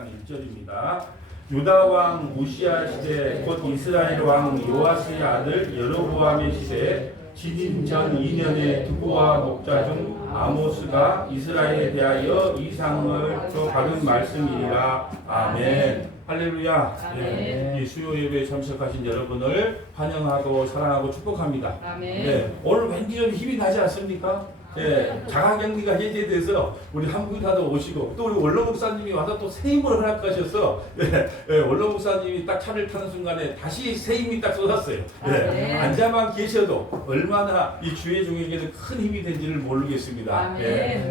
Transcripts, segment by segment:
1절입니다. 유다 왕 우시야 시대 곧 이스라엘 왕 요아스의 아들 여로보암의 시대에 진임 전 2년에 두부와 목자 중 아모스가 이스라엘에 대하여 이상을 받은 말씀이라. 아멘. 할렐루야. 네, 이 수요 예배에 참석하신 여러분을 환영하고 사랑하고 축복합니다. 아멘. 네, 오늘 왠지 좀 힘이 나지 않습니까? 예, 자가격리가 해제돼서 우리 한국인도 오시고 또 우리 원로 목사님이 와서 또 새 힘을 허락하셔서 원로 목사님이 딱 차를 타는 순간에 다시 새 힘이 딱 쏟았어요. 앉아만 계셔도 얼마나 이 주의 종에게는 큰 힘이 된지를 모르겠습니다.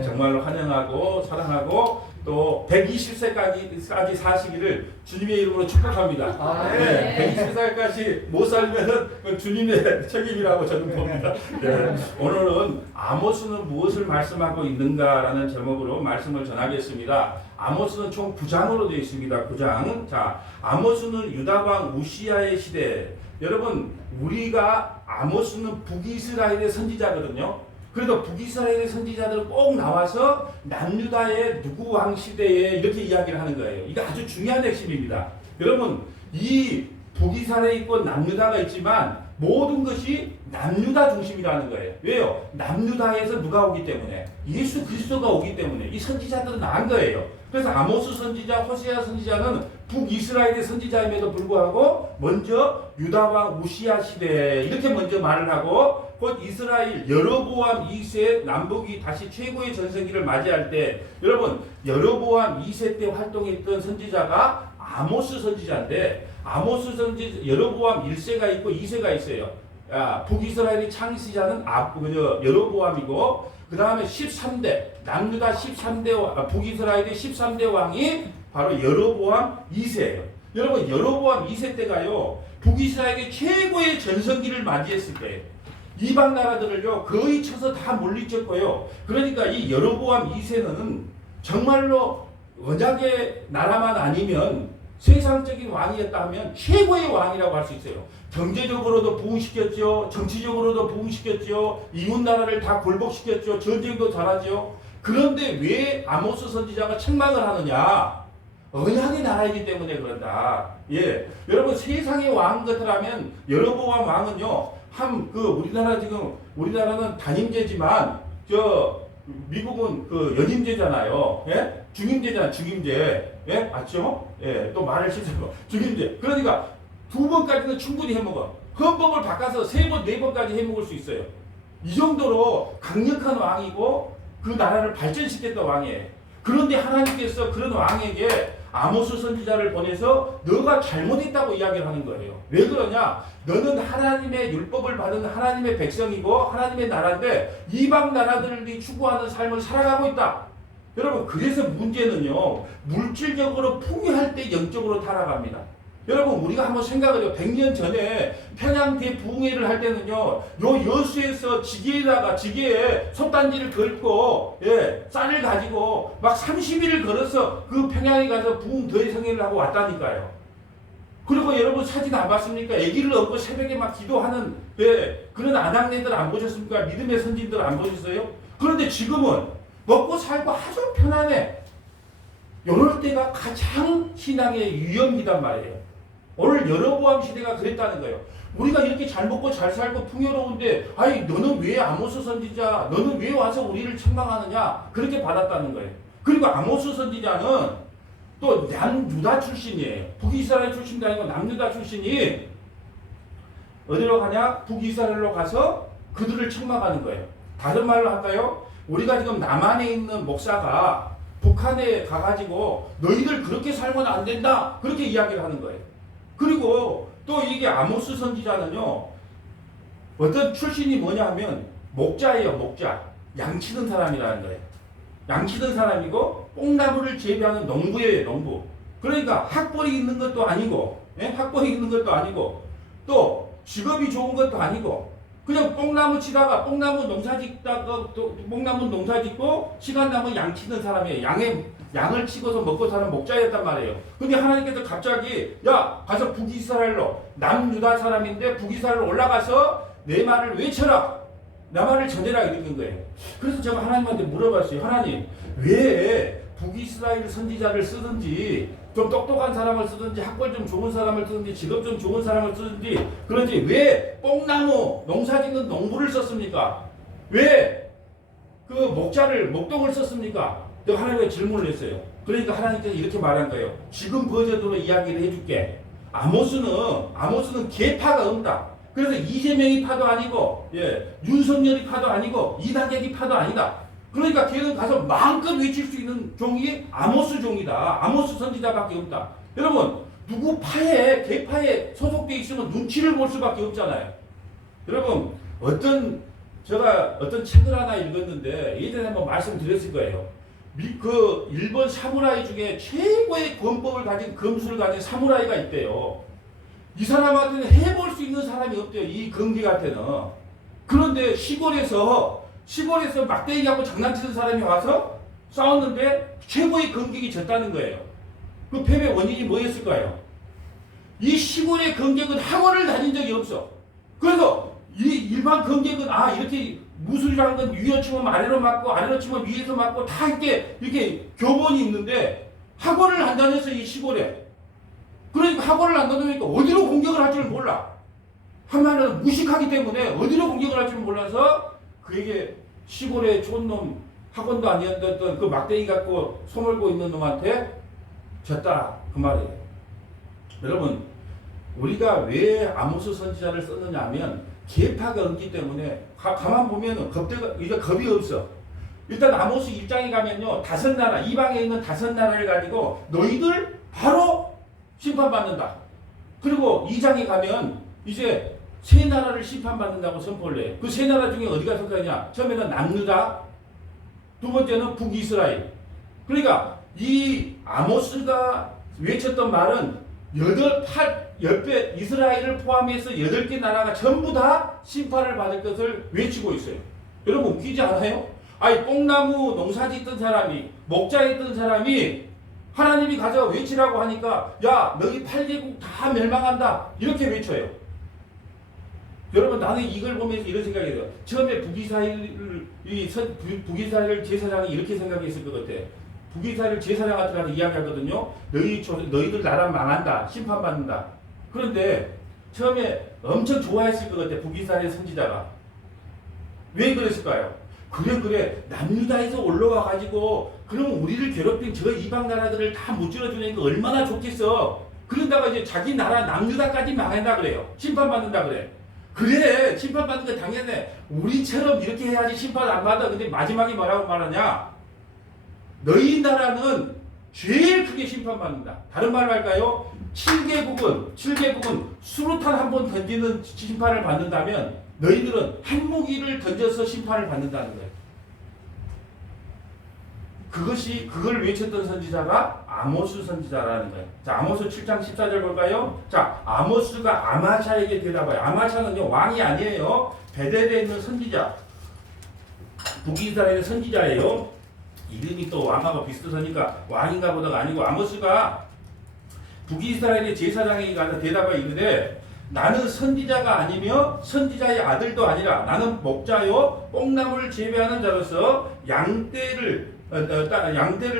정말로 환영하고 사랑하고 또 120세까지 사시기를 주님의 이름으로 축복합니다. 120세까지 못 살면은 주님의 책임이라고 저는 봅니다. 오늘은 아모스는 무엇을 말씀하고 있는가라는 제목으로 말씀을 전하겠습니다. 아모스는 총 9장으로 되어 있습니다. 9장. 자, 아모스는 유다왕 우시야의 시대. 여러분, 우리가 아모스는 북이스라엘의 선지자거든요. 그래도 북이스라엘의 선지자들은 꼭 나와서 남유다의 누구 왕 시대에 이렇게 이야기를 하는 거예요. 이게 아주 중요한 핵심입니다. 여러분, 이 북이스라엘에 있고 남유다가 있지만 모든 것이 남유다 중심이라는 거예요. 왜요? 남유다에서 누가 오기 때문에? 예수 그리스도가 오기 때문에 이 선지자들은 나은 거예요. 그래서 아모스 선지자, 호세아 선지자는 북이스라엘의 선지자임에도 불구하고 먼저 유다왕 우시야 시대 이렇게 먼저 말을 하고 곧 이스라엘 여로보암 2세 남북이 다시 최고의 전성기를 맞이할 때 여러분 여로보암 2세 때 활동했던 선지자가 아모스 선지자인데 아모스 선지 여로보암 1세가 있고 2세가 있어요. 북이스라엘의 창시자는 여로보암이고 그 다음에 13대 남유다 13대 북이스라엘의 13대 왕이 바로 여로보암 2세예요. 여러분 여로보암 2세 때가요 북이스라엘의 최고의 전성기를 맞이했을 때예요. 이방 나라들을요 거의 쳐서 다 물리쳤고요. 그러니까 이 여로보암 2세는 정말로 언약의 나라만 아니면 세상적인 왕이었다면 최고의 왕이라고 할 수 있어요. 경제적으로도 부흥시켰죠. 정치적으로도 부흥시켰죠. 이웃 나라를 다 굴복시켰죠. 전쟁도 잘하죠. 그런데 왜 아모스 선지자가 책망을 하느냐? 언약의 나라이기 때문에 그런다. 여러분 세상의 왕 같으라면 여로보암 왕은요. 우리나라는 단임제지만 미국은 연임제잖아요. 중임제잖아, 중임제. 맞죠? 또 말을 실수하고 중임제. 그러니까 2번까지는 충분히 해먹어. 헌법을 바꿔서 3번, 4번까지 해먹을 수 있어요. 이 정도로 강력한 왕이고 그 나라를 발전시켰던 왕이에요. 그런데 하나님께서 그런 왕에게 아모스 선지자를 보내서 너가 잘못했다고 이야기를 하는 거예요. 왜 그러냐? 너는 하나님의 율법을 받은 하나님의 백성이고 하나님의 나라인데 이방 나라들이 추구하는 삶을 살아가고 있다. 여러분 그래서 문제는요. 물질적으로 풍요할 때 영적으로 타락합니다. 여러분 우리가 한번 생각을 해요. 100년 전에 평양 대부흥회를 할 때는요. 요 여수에서 지게에 솥단지를 걸고 쌀을 가지고 막 30일을 걸어서 그 평양에 가서 부흥 대성회를 하고 왔다니까요. 그리고 여러분 사진 안 봤습니까? 아기를 업고 새벽에 막 기도하는 그런 아낙네들 안 보셨습니까? 믿음의 선진들 안 보셨어요? 그런데 지금은 먹고 살고 아주 편안해. 이럴 때가 가장 신앙의 위험이단 말이에요. 오늘 여로보암 시대가 그랬다는 거예요. 우리가 이렇게 잘 먹고 잘 살고 풍요로운데 너는 왜 아모스 선지자 너는 왜 와서 우리를 책망하느냐 그렇게 받았다는 거예요. 그리고 아모스 선지자는 또 남유다 출신이에요. 북이스라엘 출신도 아니고 남유다 출신이 어디로 가냐? 북이스라엘로 가서 그들을 책망하는 거예요. 다른 말로 할까요? 우리가 지금 남한에 있는 목사가 북한에 가가지고 너희들 그렇게 살면 안 된다 그렇게 이야기를 하는 거예요. 그리고 또 이게 아모스 선지자는요 어떤 출신이 뭐냐 하면 목자예요. 목자. 양치는 사람이라는 거예요. 양치는 사람이고 뽕나무를 재배하는 농부예요. 농부. 그러니까 학벌이 있는 것도 아니고 학벌이 있는 것도 아니고 또 직업이 좋은 것도 아니고 그냥 뽕나무 치다가 뽕나무 농사 짓고 시간 나면 양 치는 사람이에요. 양을 치고서 먹고 사는 목자였단 말이에요. 근데 하나님께서 갑자기 가서 북이스라엘로 남유다 사람인데 북이스라엘로 올라가서 내 말을 외쳐라. 내 말을 전해라 이러는 거예요. 그래서 제가 하나님한테 물어봤어요. 하나님 왜 북이스라엘 이스라엘 선지자를 쓰든지 좀 똑똑한 사람을 쓰든지 학벌 좀 좋은 사람을 쓰든지 직업 좀 좋은 사람을 쓰든지 그런지 왜 뽕나무 농사 짓는 농부를 썼습니까? 왜 그 목동을 썼습니까? 하나님께 질문을 했어요. 그러니까 하나님께서 이렇게 말한 거예요. 지금 버전으로 이야기를 해줄게. 아모스는 계파가 없다. 그래서 이재명이 파도 아니고 윤석열이 파도 아니고 이낙연이 파도 아니다. 그러니까 걔는 가서 마음껏 외칠 수 있는 종이 아모스 종이다. 아모스 선지자밖에 없다. 여러분 누구 파에 계파에 소속돼 있으면 눈치를 볼 수밖에 없잖아요. 여러분 제가 어떤 책을 하나 읽었는데 예전에 한번 말씀드렸을 거예요. 그 일본 사무라이 중에 최고의 권법을 가진 검술을 가진 사무라이가 있대요. 이 사람한테는 해볼 수 있는 사람이 없대요. 이 금기한테는. 그런데 시골에서 막대기 갖고 장난치는 사람이 와서 싸웠는데 최고의 검객이 졌다는 거예요. 그 패배 원인이 뭐였을까요? 이 시골의 검객은 학원을 다닌 적이 없어. 그래서 이 일반 검객은 이렇게 무술이라는 건 위로 치면 아래로 맞고 아래로 치면 위에서 맞고 다 이렇게 교본이 있는데 학원을 안 다녔어 이 시골에. 그러니까 학원을 안 다니니까 어디로 공격을 할 줄 몰라. 한마디로 무식하기 때문에 어디로 공격을 할 줄 몰라서 그에게 시골의 촌놈 학원도 아니었던 그 막대기 갖고 소몰고 있는 놈한테 졌다 그 말이에요. 여러분 우리가 왜 아모스 선지자를 썼느냐 하면 계파가 없기 때문에 가만 보면 이게 겁이 없어. 일단 아모스 1장에 가면요 5나라 이방에 있는 5나라를 가지고 너희들 바로 심판받는다. 그리고 2장에 가면 이제 3나라를 심판받는다고 선포를 해요. 그 3나라 중에 어디가 속하냐? 처음에는 남유다, 두 번째는 북이스라엘. 그러니까 이 아모스가 외쳤던 말은 10배 이스라엘을 포함해서 8개 나라가 전부 다 심판을 받을 것을 외치고 있어요. 여러분 웃기지 않아요? 뽕나무 농사 짓던 사람이 목자했던 사람이 하나님이 가서 외치라고 하니까 야 너희 8개국 다 멸망한다 이렇게 외쳐요. 여러분 나는 이걸 보면서 이런 생각이 들어요. 처음에 북이스라엘 제사장이 이렇게 생각했을 것 같아. 북이스라엘 제사장한테 가서 이야기하거든요. 너희들 나라 망한다. 심판받는다. 그런데 처음에 엄청 좋아했을 것 같아. 북이스라엘 선지자가. 왜 그랬을까요? 그래 남유다에서 올라와 가지고 그럼 우리를 괴롭힌 저 이방 나라들을 다 무찌러주니까 얼마나 좋겠어. 그런다가 이제 자기 나라 남유다까지 망한다 그래요. 심판받는다 그래. 그래 심판받는 거 당연해. 우리처럼 이렇게 해야지 심판 안 받아. 근데 마지막에 뭐라고 말하냐? 너희 나라는 제일 크게 심판받는다. 다른 말로 할까요? 7개국은 수류탄 한 번 던지는 심판을 받는다면 너희들은 한 무기를 던져서 심판을 받는다는 거예요. 그걸 외쳤던 선지자가 아모스 선지자라는 거예요. 자, 아모스 7장 14절 볼까요? 자, 아모스가 아마샤에게 대답해요. 아마샤는요, 왕이 아니에요. 베델에 있는 선지자. 북이스라엘의 선지자예요. 이름이 또 왕하고 비슷하니까 왕인가 보다가 아니고 아모스가 북이스라엘의 제사장에게 가서 대답하여 이르되 나는 선지자가 아니며 선지자의 아들도 아니라 나는 목자요 뽕나무를 재배하는 자로서 양떼를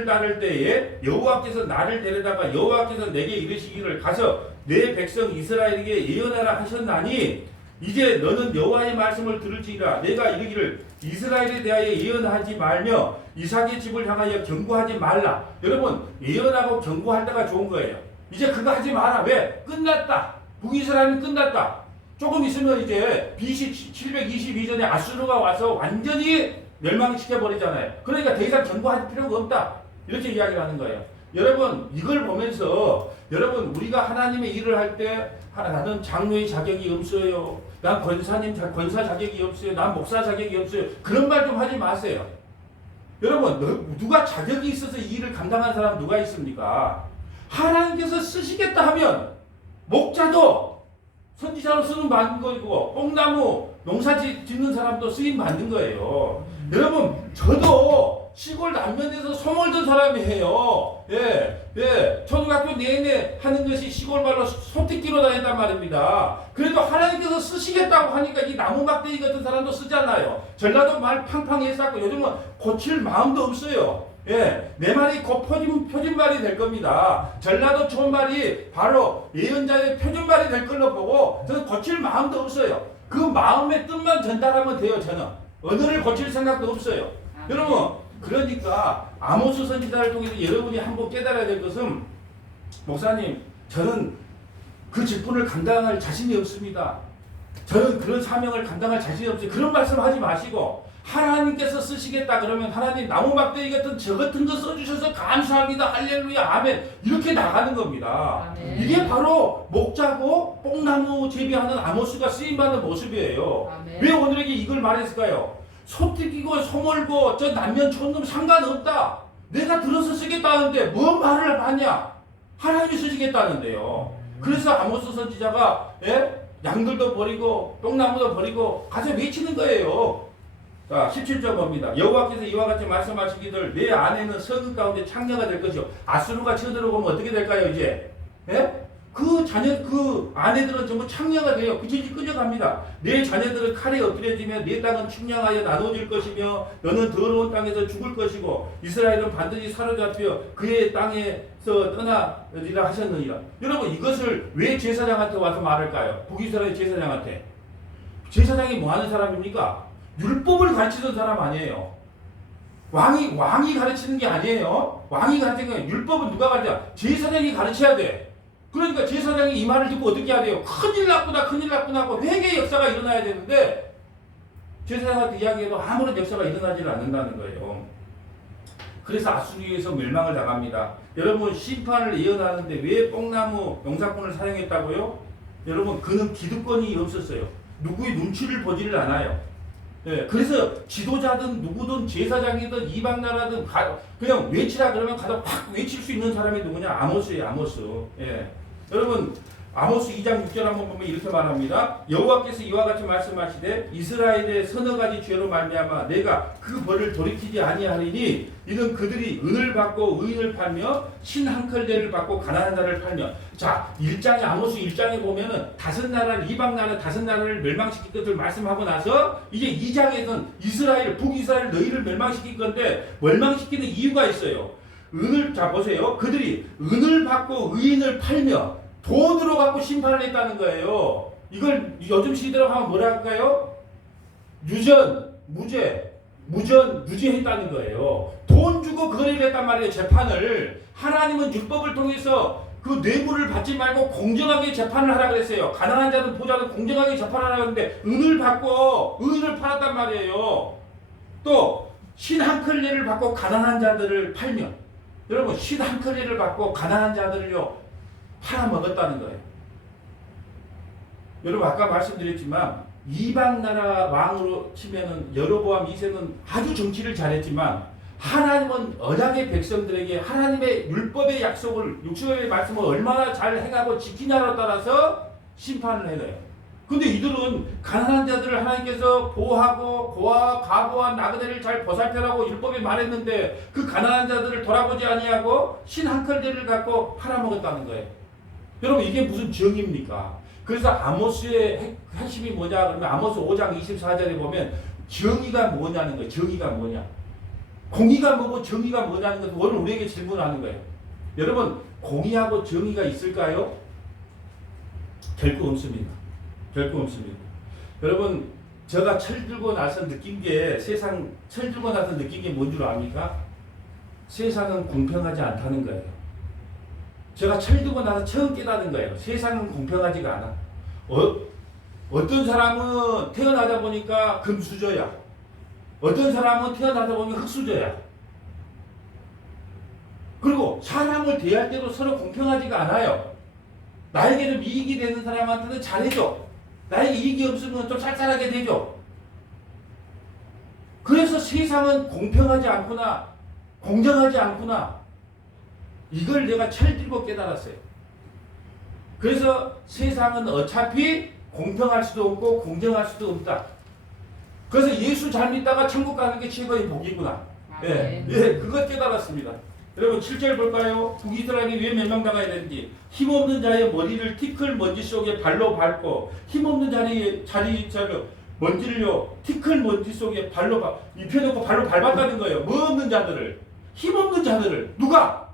따를 때에 여호와께서 나를 데려다가 여호와께서 내게 이르시기를 가서 내 백성 이스라엘에게 예언하라 하셨나니 이제 너는 여호와의 말씀을 들을지니라. 내가 이르기를 이스라엘에 대하여 예언하지 말며 이삭의 집을 향하여 경고하지 말라. 여러분 예언하고 경고할 때가 좋은 거예요. 이제 그거 하지 마라. 왜? 끝났다. 북이스라엘은 끝났다. 조금 있으면 이제 BC 722년에 아수르가 와서 완전히 멸망시켜버리잖아요. 그러니까 더 이상 경고할 필요가 없다. 이렇게 이야기를 하는 거예요. 여러분 이걸 보면서 여러분 우리가 하나님의 일을 할 때 나는 장로의 자격이 없어요. 난 권사 자격이 없어요. 난 목사 자격이 없어요. 그런 말 좀 하지 마세요. 여러분 누가 자격이 있어서 이 일을 감당한 사람 누가 있습니까? 하나님께서 쓰시겠다 하면 목자도 선지자로 쓰는 받는 거고 뽕나무 농사 짓는 사람도 쓰임 받는 거예요. 여러분 저도 시골 남면에서 소몰던 사람이에요. 초등학교 내내 하는 것이 시골말로 소띠끼로 다닌단 말입니다. 그래도 하나님께서 쓰시겠다고 하니까 이 나무막대기 같은 사람도 쓰잖아요. 전라도 말 팡팡 했었고 요즘은 고칠 마음도 없어요. 예, 내 말이 곧 표준말이 될 겁니다. 전라도 촌말이 바로 예언자의 표준말이 될 걸로 보고 저는 고칠 마음도 없어요. 그 마음의 뜻만 전달하면 돼요. 저는 언어를 고칠 생각도 없어요. 여러분, 그러니까 아모스 선지자를 통해서 여러분이 한번 깨달아야 될 것은, 목사님, 저는 그 직분을 감당할 자신이 없습니다. 저는 그런 사명을 감당할 자신이 없어요. 그런 말씀 하지 마시고, 하나님께서 쓰시겠다 그러면 하나님 나무 막대기 같은 저 같은 거 써주셔서 감사합니다. 할렐루야 아멘. 이렇게 나가는 겁니다. 아멘. 이게 바로 목자고 뽕나무 재배하는 아모스가 쓰임받는 모습이에요. 아멘. 왜 오늘에게 이걸 말했을까요? 소튀기고 소몰고 저 남면 촌놈 상관없다. 내가 들어서 쓰겠다는데 뭔 말을 하냐? 하나님이 쓰시겠다는데요. 그래서 아모스 선지자가 양들도 버리고 똥나무도 버리고 가서 외치는 거예요. 자, 17절 봅니다. 여호와께서 이와 같이 말씀하시기를 내 아내는 성읍 가운데 창녀가 될 것이요. 아수르가 쳐들어오면 어떻게 될까요, 이제? 그 아내들은 전부 창녀가 돼요. 그 질질 끌려갑니다. 내 자녀들은 칼에 엎드려지며 내 땅은 측량하여 나눠질 것이며 너는 더러운 땅에서 죽을 것이고 이스라엘은 반드시 사로잡혀 그의 땅에서 떠나리라 하셨느니라. 여러분, 이것을 왜 제사장한테 와서 말할까요? 북이스라엘 제사장한테. 제사장이 뭐 하는 사람입니까? 율법을 가르치던 사람 아니에요. 왕이 가르치는 게 아니에요. 왕이 가르치는 게 율법은 누가 가르쳐? 제사장이 가르쳐야 돼. 그러니까 제사장이 이 말을 듣고 어떻게 해야 돼요? 큰일 났구나 하고 회개의 역사가 일어나야 되는데 제사장한테 이야기해도 아무런 역사가 일어나지 않는다는 거예요. 그래서 아수르에서 멸망을 당합니다. 여러분, 심판을 예언하는데 왜 뽕나무 용사꾼을 사용했다고요? 여러분, 그는 기득권이 없었어요. 누구의 눈치를 보지를 않아요. 그래서 지도자든 누구든 제사장이든 이방나라든 그냥 외치라 그러면 가서 팍 외칠 수 있는 사람이 누구냐? 아모스예요, 아모스. 여러분, 아모스 2장 6절 한번 보면 이렇게 말합니다. 여호와께서 이와 같이 말씀하시되 이스라엘의 서너 가지 죄로 말미암아 내가 그 벌을 돌이키지 아니하리니 이는 그들이 은을 받고 의인을 팔며 신 한 컬레를 받고 가난한 자를 팔며. 자, 아모스 1장에 보면은 이방 나라 다섯 나라를 멸망시킬 것을 말씀하고 나서 이제 2장에서는 북이스라엘 너희를 멸망시킬 건데 멸망시키는 이유가 있어요. 자 보세요. 그들이 은을 받고 의인을 팔며 돈으로 갖고 심판을 했다는 거예요. 이걸 요즘 시대로 하면 뭐라 할까요? 무죄했다는 거예요. 돈 주고 거래를 했단 말이에요, 재판을. 하나님은 율법을 통해서 그 뇌물을 받지 말고 공정하게 재판을 하라 그랬어요. 가난한 자든 부자든 공정하게 재판하라 그랬는데 은을 받고 의인을 팔았단 말이에요. 또 신 한 컬레를 받고 가난한 자들을 팔며. 여러분, 신 한 컬레를 받고 가난한 자들을요 팔아먹었다는 거예요. 여러분, 아까 말씀드렸지만 이방 나라 왕으로 치면은 여로보암 2세는 아주 정치를 잘했지만 하나님은 언약의 백성들에게 하나님의 율법의 약속을, 율법의 말씀을 얼마나 잘 행하고 지키냐에 따라서 심판을 해요. 근데 이들은 가난한 자들을 하나님께서 보호하고 과부와 나그네를 잘 보살펴라고 율법에 말했는데 그 가난한 자들을 돌아보지 아니하고 신 한 컬레를 갖고 팔아먹었다는 거예요. 여러분, 이게 무슨 정의입니까? 그래서 아모스의 핵심이 뭐냐 그러면 아모스 5장 24절에 보면 정의가 뭐냐는 거예요. 정의가 뭐냐. 공의가 뭐고 정의가 뭐냐는 것을 오늘 우리에게 질문하는 거예요. 여러분, 공의하고 정의가 있을까요? 결코 없습니다. 결코 없습니다. 여러분, 제가 철 들고 나서 느낀 게 뭔 줄 압니까? 세상은 공평하지 않다는 거예요. 제가 철들고 나서 처음 깨닫는 거예요. 세상은 공평하지가 않아. 어떤 사람은 태어나다 보니까 금수저야. 어떤 사람은 태어나다 보니까 흙수저야. 그리고 사람을 대할 때도 서로 공평하지가 않아요. 나에게는 이익이 되는 사람한테는 잘해줘. 나에게 이익이 없으면 좀 쌀쌀하게 되죠. 그래서 세상은 공평하지 않구나. 공정하지 않구나. 이걸 내가 철들고 깨달았어요. 그래서 세상은 어차피 공평할 수도 없고 공정할 수도 없다. 그래서 예수 잘 믿다가 천국 가는 게 최고의 복이구나. 그것 깨달았습니다. 여러분, 7절 볼까요? 북이스라엘이 왜 멸망당해야 되는지. 힘없는 자의 머리를 티끌 먼지 속에 발로 밟고 힘없는 자리로 먼지를요 티끌 먼지 속에 발로 입혀놓고 발로 밟았다는 거예요. 뭐 없는 자들을. 힘없는 자들을 누가?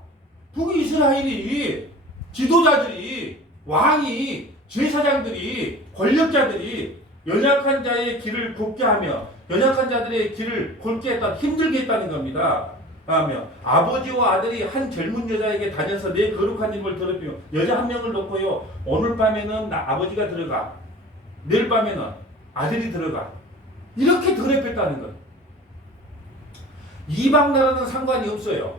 북이스라엘이 지도자들이 왕이 제사장들이 권력자들이 연약한 자의 길을 곱게 하며 연약한 자들의 길을 곱게 했다 힘들게 했다는 겁니다. 하며 아버지와 아들이 한 젊은 여자에게 다녀서 내 거룩한 이름을 더럽히며 여자 한 명을 놓고요 오늘 밤에는 아버지가 들어가 내일 밤에는 아들이 들어가 이렇게 더럽혔다는 것. 이방 나라는 상관이 없어요.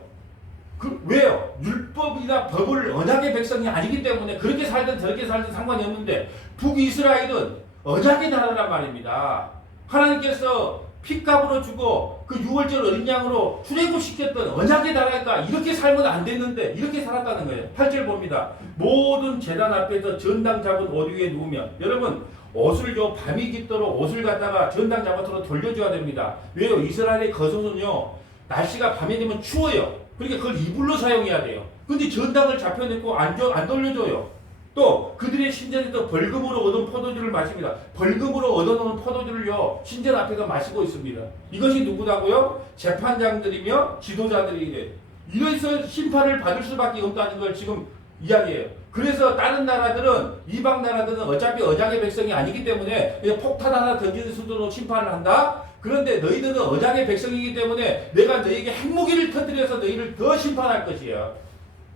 왜요? 율법이나 법을 언약의 백성이 아니기 때문에 그렇게 살든 저렇게 살든 상관이 없는데 북이스라엘은 언약의 나라란 말입니다. 하나님께서 핏값으로 주고 그 6월절 어린 양으로 출애굽시켰던 언약의 나라니까 이렇게 살면 안 됐는데 이렇게 살았다는 거예요. 8절 봅니다. 모든 제단 앞에서 전당 잡은 옷 위에 누우며 여러분 옷을요 밤이 깊도록 옷을 갖다가 전당 잡아서 돌려줘야 됩니다. 왜요? 이스라엘의 겉옷은요 날씨가 밤이 되면 추워요. 그러니까 그걸 이불로 사용해야 돼요. 근데 전당을 잡혀놓고 안 돌려줘요. 또 그들의 신전에도 벌금으로 얻은 포도주를 마십니다. 벌금으로 얻어놓은 포도주를요 신전 앞에서 마시고 있습니다. 이것이 누구다고요? 재판장들이며 지도자들이 이래서 심판을 받을 수밖에 없다는 걸 지금 이야기해요. 그래서 다른 나라들은 이방 나라들은 어차피 언약의 백성이 아니기 때문에 그냥 폭탄 하나 던지는 수준으로 심판을 한다. 그런데 너희들은 언약의 백성이기 때문에 내가 너희에게 핵무기를 터뜨려서 너희를 더 심판할 것이에요.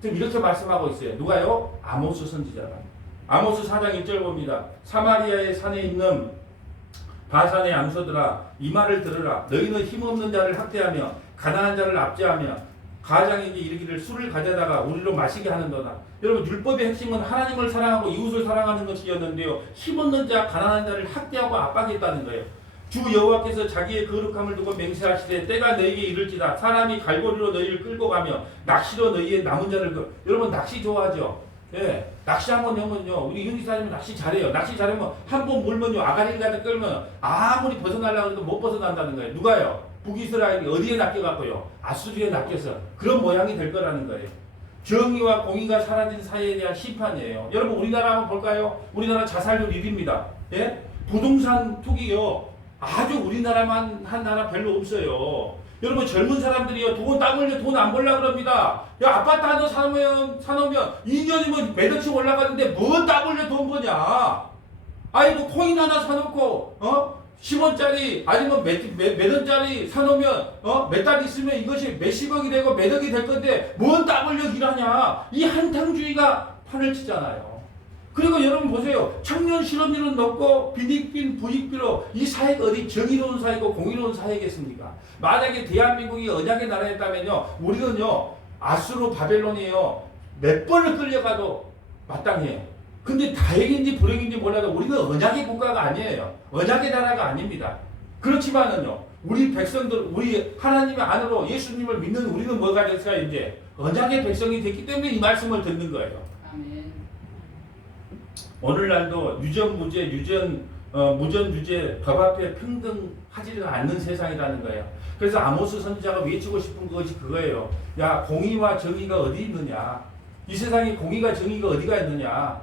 지금 이렇게 말씀하고 있어요. 누가요? 아모스 선지자가. 아모스 4장 1절 봅니다. 사마리아의 산에 있는 바산의 양소들아 이 말을 들으라. 너희는 힘없는 자를 학대하며 가난한 자를 압제하며 가장에게 이르기를 술을 가져다가 우리로 마시게 하는도다. 여러분 율법의 핵심은 하나님을 사랑하고 이웃을 사랑하는 것이었는데요. 힘없는 자 가난한 자를 학대하고 압박했다는 거예요. 주 여호와께서 자기의 거룩함을 두고 맹세하시되 때가 너희에게 이를지다. 사람이 갈고리로 너희를 끌고 가며 낚시로 너희의 남은 자를 여러분 낚시 좋아하죠? 예, 낚시 한번 하면요 우리 윤기사님은 낚시 잘해요. 낚시 잘하면 한 번 물면요 아가리를 갖다 끌면 아무리 벗어나려고 해도 못 벗어난다는 거예요. 누가요? 북이스라엘이 어디에 낚여갖고요? 아수리에 낚여서 그런 모양이 될 거라는 거예요. 정의와 공의가 사라진 사회에 대한 심판이에요. 여러분 우리나라 한번 볼까요? 우리나라 자살률 1위입니다. 예? 부동산 투기요 아주 우리나라만 한 나라 별로 없어요. 여러분 젊은 사람들이요 돈 땀 흘려 돈 안 벌라 그럽니다. 야 아파트 하나 사놓으면 2년이면 몇 억씩 올라가는데 뭐 땀 흘려 돈 버냐. 아니 뭐 코인 하나 사놓고 10원짜리 아니면 몇 원짜리 사놓으면 몇 달 있으면 이것이 몇십억이 되고 몇 억이 될 건데 뭔 땀 흘려 일하냐. 이 한탕주의가 판을 치잖아요. 그리고 여러분 보세요. 청년 실업률은 높고 빈익빈 부익비로 이 사회가 어디 정의로운 사회고 공의로운 사회겠습니까? 만약에 대한민국이 언약의 나라였다면요 우리는요 아수르 바벨론이에요 몇 번을 끌려가도 마땅해요. 근데 다행인지 불행인지 몰라도 우리는 언약의 국가가 아니에요. 언약의 나라가 아닙니다. 그렇지만은요 우리 백성들 우리 하나님의 안으로 예수님을 믿는 우리는 뭐가 됐을까? 이제 언약의 백성이 됐기 때문에 이 말씀을 듣는 거예요. 아멘. 오늘날도 유전 무죄 무전 유죄 법 앞에 평등하지가 않는 세상이라는 거예요. 그래서 아모스 선지자가 외치고 싶은 것이 그거예요. 야 공의와 정의가 어디 있느냐. 이 세상에 공의가 정의가 어디가 있느냐.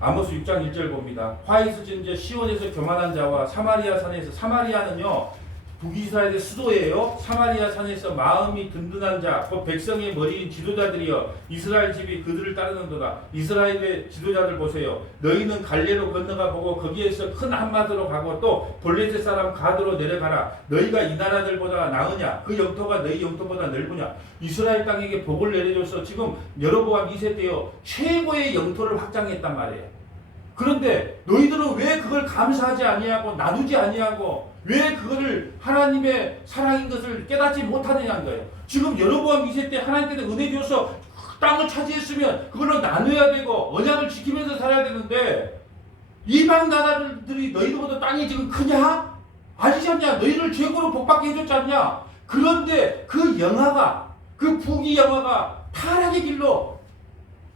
아모스 6장 1절 봅니다. 화이스진제 시온에서 교만한 자와 사마리아 산에서 사마리아는요 북이스라엘의 수도예요. 사마리아 산에서 마음이 든든한 자, 곧 백성의 머리인 지도자들이여 이스라엘 집이 그들을 따르는도다. 이스라엘의 지도자들 보세요. 너희는 갈레로 건너가 보고 거기에서 큰 한마디로 가고 또 볼레셋 사람 가드로 내려가라. 너희가 이 나라들보다 나으냐? 그 영토가 너희 영토보다 넓으냐? 이스라엘 땅에게 복을 내려줘서 지금 여로보암 2세 때요 최고의 영토를 확장했단 말이에요. 그런데 너희들은 왜 그걸 감사하지 아니하고 나누지 아니하고 왜 그거를 하나님의 사랑인 것을 깨닫지 못하느냐는 거예요. 지금 여로보암 2세 때 하나님께서 은혜 주어서 땅을 차지했으면 그걸로 나눠야 되고 언약을 지키면서 살아야 되는데 이방 나라들이 너희들보다 땅이 지금 크냐? 아니지 않냐? 너희를 최고로 복받게 해줬지 않냐? 그런데 그 영화가 그 북이 영화가 타락의 길로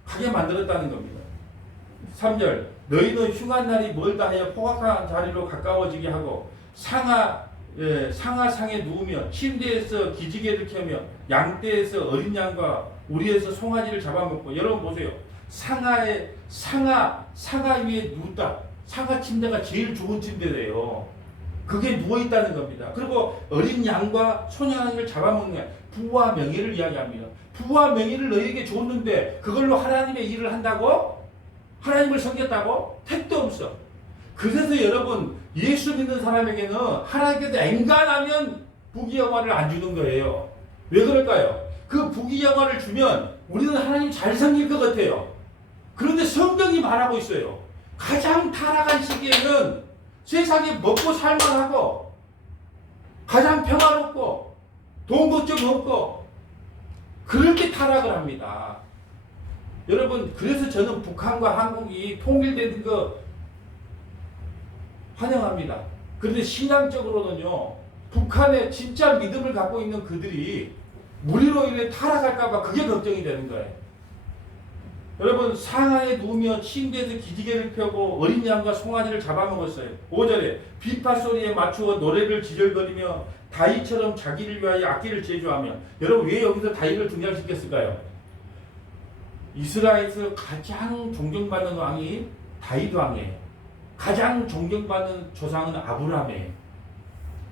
가게 만들었다는 겁니다. 3절 너희는 흉한 날이 멀다 하여 포악한 자리로 가까워지게 하고 상하상에 누우며 침대에서 기지개를 켜며 양떼에서 어린 양과 우리에서 송아지를 잡아먹고 여러분 보세요. 상하 위에 누웠다. 상하 침대가 제일 좋은 침대래요. 그게 누워있다는 겁니다. 그리고 어린 양과 소년을 잡아먹는 부와 명예를 이야기합니다. 부와 명예를 너희에게 줬는데 그걸로 하나님의 일을 한다고? 하나님을 섬겼다고? 택도 없어. 그래서 여러분 예수 믿는 사람에게는 하나님께서 엔간하면 부귀영화를 안 주는 거예요. 왜 그럴까요? 그 부귀영화를 주면 우리는 하나님 잘 섬길 것 같아요. 그런데 성경이 말하고 있어요. 가장 타락한 시기에는 세상에 먹고 살만하고 가장 평화롭고 돈 걱정 없고 그렇게 타락을 합니다. 여러분 그래서 저는 북한과 한국이 통일되는 거 환영합니다. 그런데 신앙적으로는요 북한에 진짜 믿음을 갖고 있는 그들이 무리로 인해 타락할까봐 그게 걱정이 되는 거예요. 여러분 상하에 누우며 침대에서 기지개를 펴고 어린 양과 송아지를 잡아먹었어요. 5절에 비파 소리에 맞추어 노래를 지절거리며 다윗처럼 자기를 위하여 악기를 제조하며. 여러분 왜 여기서 다윗을 등장시켰을까요? 이스라엘에서 가장 존경받는 왕이 다윗 왕이에요. 가장 존경받는 조상은 아브라함이에요.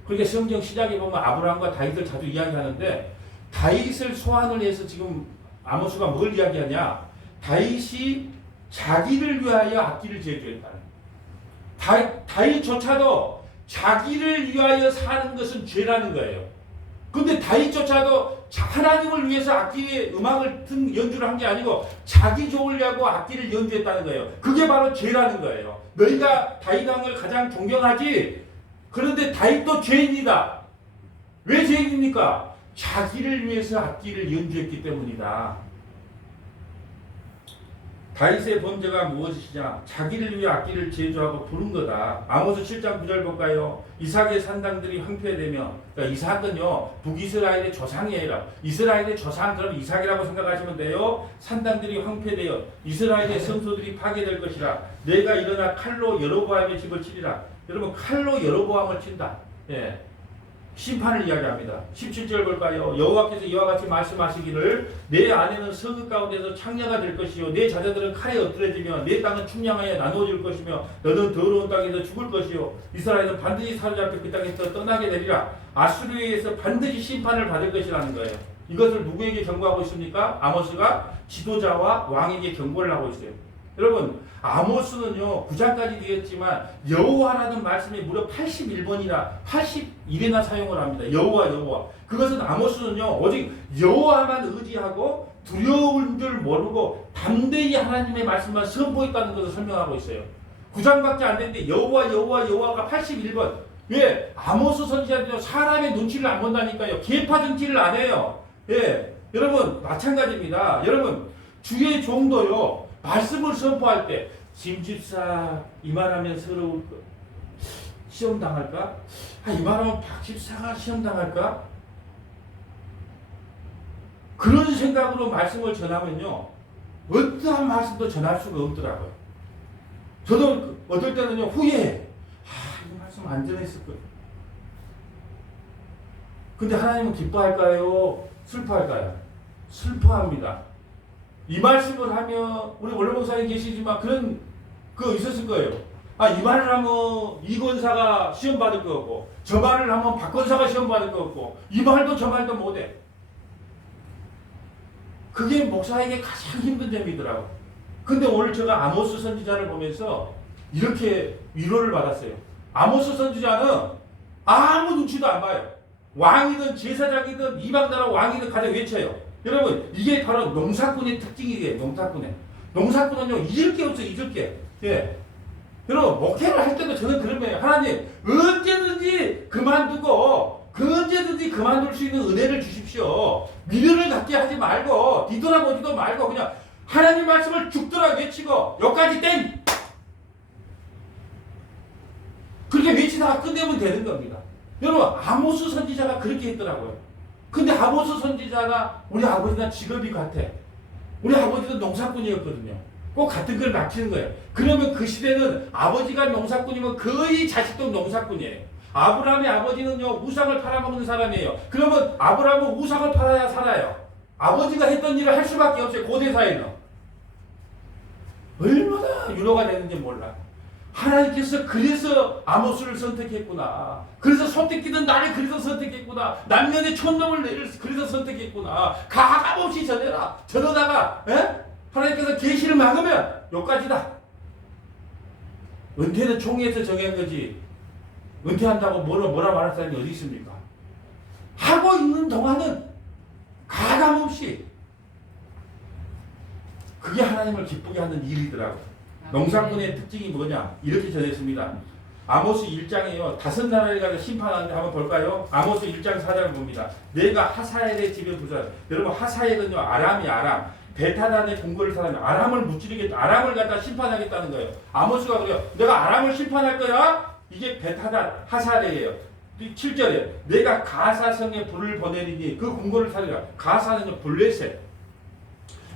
그러니까 성경 시작에 보면 아브라함과 다윗을 자주 이야기하는데 다윗을 소환을 해서 지금 아모스가 뭘 이야기하냐? 다윗이 자기를 위하여 악기를 제조했다. 다윗조차도 자기를 위하여 사는 것은 죄라는 거예요. 근데 다윗조차도 하나님을 위해서 악기의 음악을 연주를 한 게 아니고 자기 좋으려고 악기를 연주했다는 거예요. 그게 바로 죄라는 거예요. 너희가 다윗 왕을 가장 존경하지? 그런데 다윗도 죄인이다. 왜 죄인입니까? 자기를 위해서 악기를 연주했기 때문이다. 다윗의 범죄가 무엇이냐? 자기를 위해 악기를 제조하고 부른 거다. 아모스 7장 9절 볼까요? 이삭의 산당들이 황폐되며, 그러니까 이삭은요 북이스라엘의 조상이에요. 이스라엘의 조상 그럼 이삭이라고 생각하시면 돼요. 산당들이 황폐되어 이스라엘의 성소들이 파괴될 것이라. 내가 일어나 칼로 여로보암의 집을 치리라. 여러분 칼로 여로보암을 친다. 예. 심판을 이야기합니다. 17절 볼까요? 여호와께서 이와 같이 말씀하시기를 내 아내는 성읍 가운데서 창녀가 될 것이요 내 자녀들은 칼에 엎드려지며 내 땅은 충량하여 나누어질 것이며 너는 더러운 땅에서 죽을 것이요 이스라엘은 반드시 사로잡혀 그 땅에서 떠나게 되리라. 아수르에서 반드시 심판을 받을 것이라는 거예요. 이것을 누구에게 경고하고 있습니까? 아모스가 지도자와 왕에게 경고를 하고 있어요. 여러분 아모스는요 9장까지 되었지만 여호와라는 말씀이 무려 81번이나 81회나 사용을 합니다. 여호와. 그것은 아모스는요 오직 여호와만 의지하고 두려운 줄 모르고 담대히 하나님의 말씀만 선포했다는 것을 설명하고 있어요. 9장밖에 안 됐는데 여호와가 81번. 왜? 아모스 선지자는요 사람의 눈치를 안 본다니까요. 계파 정치를 안 해요. 예, 여러분 마찬가지입니다. 여러분 주의 종도요 말씀을 선포할 때 김집사 이만하면 서러울 거 시험 당할까? 이만하면 박집사가 시험 당할까? 그런 생각으로 말씀을 전하면요 어떠한 말씀도 전할 수가 없더라고요. 저도 어떨 때는요 후회해. 이 말씀 안 전했을 거예요. 근데 하나님은 기뻐할까요? 슬퍼할까요? 슬퍼합니다. 이 말씀을 하면 우리 원로 목사님 계시지만 그런 거 있었을 거예요. 이 말을 하면 이 권사가 시험 받을 것 같고 저 말을 하면 박 권사가 시험 받을 것 같고 이 말도 저 말도 못해. 그게 목사에게 가장 힘든 점이더라고. 근데 오늘 제가 아모스 선지자를 보면서 이렇게 위로를 받았어요. 아모스 선지자는 아무 눈치도 안 봐요. 왕이든 제사장이든 이방나라 왕이든 가장 외쳐요. 여러분 이게 바로 농사꾼의 특징이에요. 농사꾼은요 잊을 게 없어요. 잊을 게. 예. 여러분 목회를 할 때도 저는 그런 거예요. 하나님 언제든지 그만둘 수 있는 은혜를 주십시오. 미련을 갖게 하지 말고 뒤돌아보지도 말고 그냥 하나님 말씀을 죽더라 외치고 여기까지 땡! 그렇게 외치다가 끝내면 되는 겁니다. 여러분 아모스 선지자가 그렇게 했더라고요. 근데 아모스 선지자나 우리 아버지나 직업이 같아. 우리 아버지도 농사꾼이었거든요. 꼭 같은 걸 맡기는 거예요. 그러면 그 시대는 아버지가 농사꾼이면 거의 자식도 농사꾼이에요. 아브라함의 아버지는요 우상을 팔아먹는 사람이에요. 그러면 아브라함은 우상을 팔아야 살아요. 아버지가 했던 일을 할 수밖에 없어요. 고대 사회는. 얼마나 유로가 되는지 몰라. 하나님께서 그래서 아모스를 선택했구나. 그래서 소떼끼던 나를 그래서 선택했구나. 남녀의 촌놈을 그래서 선택했구나. 가감없이 전해라. 저러다가 하나님께서 계시를 막으면 여기까지다. 은퇴는 총회에서 정한 거지. 은퇴한다고 뭐라 말할 사람이 어디 있습니까? 하고 있는 동안은 가감없이 그게 하나님을 기쁘게 하는 일이더라고요. 농사꾼의 특징이 뭐냐? 이렇게 전했습니다. 아모스 1장에요. 5나라를 가지고 심판하는데 한번 볼까요? 아모스 1장 4절 봅니다. 내가 하사엘의 집에 부서. 여러분 하사엘은요 아람이 아람. 베타단의 궁궐을 사람이 아람을 무찌르겠다. 아람을 갖다 심판하겠다는 거예요. 아모스가 그래요. 내가 아람을 심판할 거야? 이게 베타단 하사엘이에요. 7절에 내가 가사성에 불을 보내리니 그 궁궐을 사리라. 가사는요 블레셋.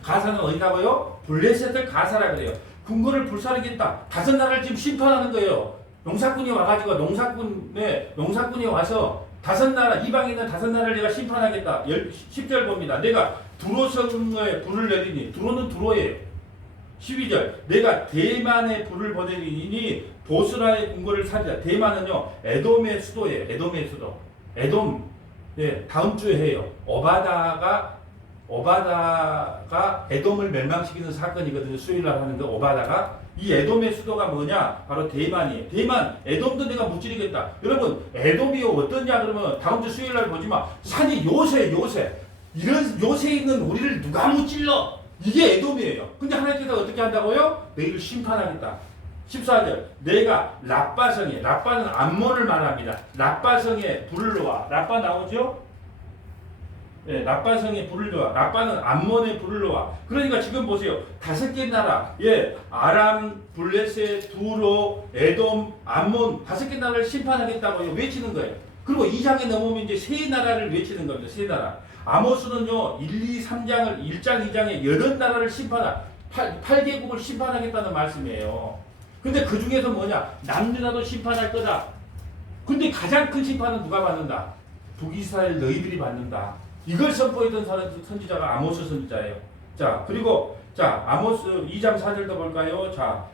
가사는 어디라고요? 블레셋을 가사라 그래요. 궁궐을 불사르겠다. 5나라를 지금 심판하는 거예요. 농사꾼이 와가지고 농사꾼이 와서 5나라 이방에 있는 5나라를 내가 심판하겠다. 10절 봅니다. 내가 두로성에 불을 내리니 두로는 두로예요. 12절 내가 대만에 불을 보내리니 보스라의 궁궐을 사리라. 대만은요 에돔의 수도예요. 에돔의 수도. 에돔 다음 주에 해요. 오바다가 에돔을 멸망시키는 사건이거든요. 수요일날 하는 거 오바다가. 이 에돔의 수도가 뭐냐? 바로 대만이에요. 대만, 에돔도 내가 무찌르겠다. 여러분, 에돔이 어떠냐? 그러면 다음 주 수요일날 보지만 산이 요새. 이런 요새에 있는 우리를 누가 무찔러? 이게 에돔이에요. 근데 하나님께서 어떻게 한다고요? 너희를 심판하겠다. 14절 내가 랍바성에, 랍바는 암몬을 말합니다. 랍바성에 불을 놓아. 랍바 나오죠? 예, 랍바성에 불을 놓아. 랍바는 암몬에 불을 놓아. 그러니까 지금 보세요. 5개 나라, 아람, 블레셋, 두로, 에돔, 암몬 5개 나라를 심판하겠다고 외치는 거예요. 그리고 2장에 넘으면 이제 3나라를 외치는 겁니다. 3나라. 아모스는요, 1장, 2장에 8나라를 심판하, 8개국을 심판하겠다는 말씀이에요. 근데 그 중에서 뭐냐? 남유다도 심판할 거다. 근데 가장 큰 심판은 누가 받는다? 북이스라엘 너희들이 받는다. 이걸 선포했던 선지자가 아모스 선지자예요. 자, 그리고 아모스 2장 4절도 볼까요? 자,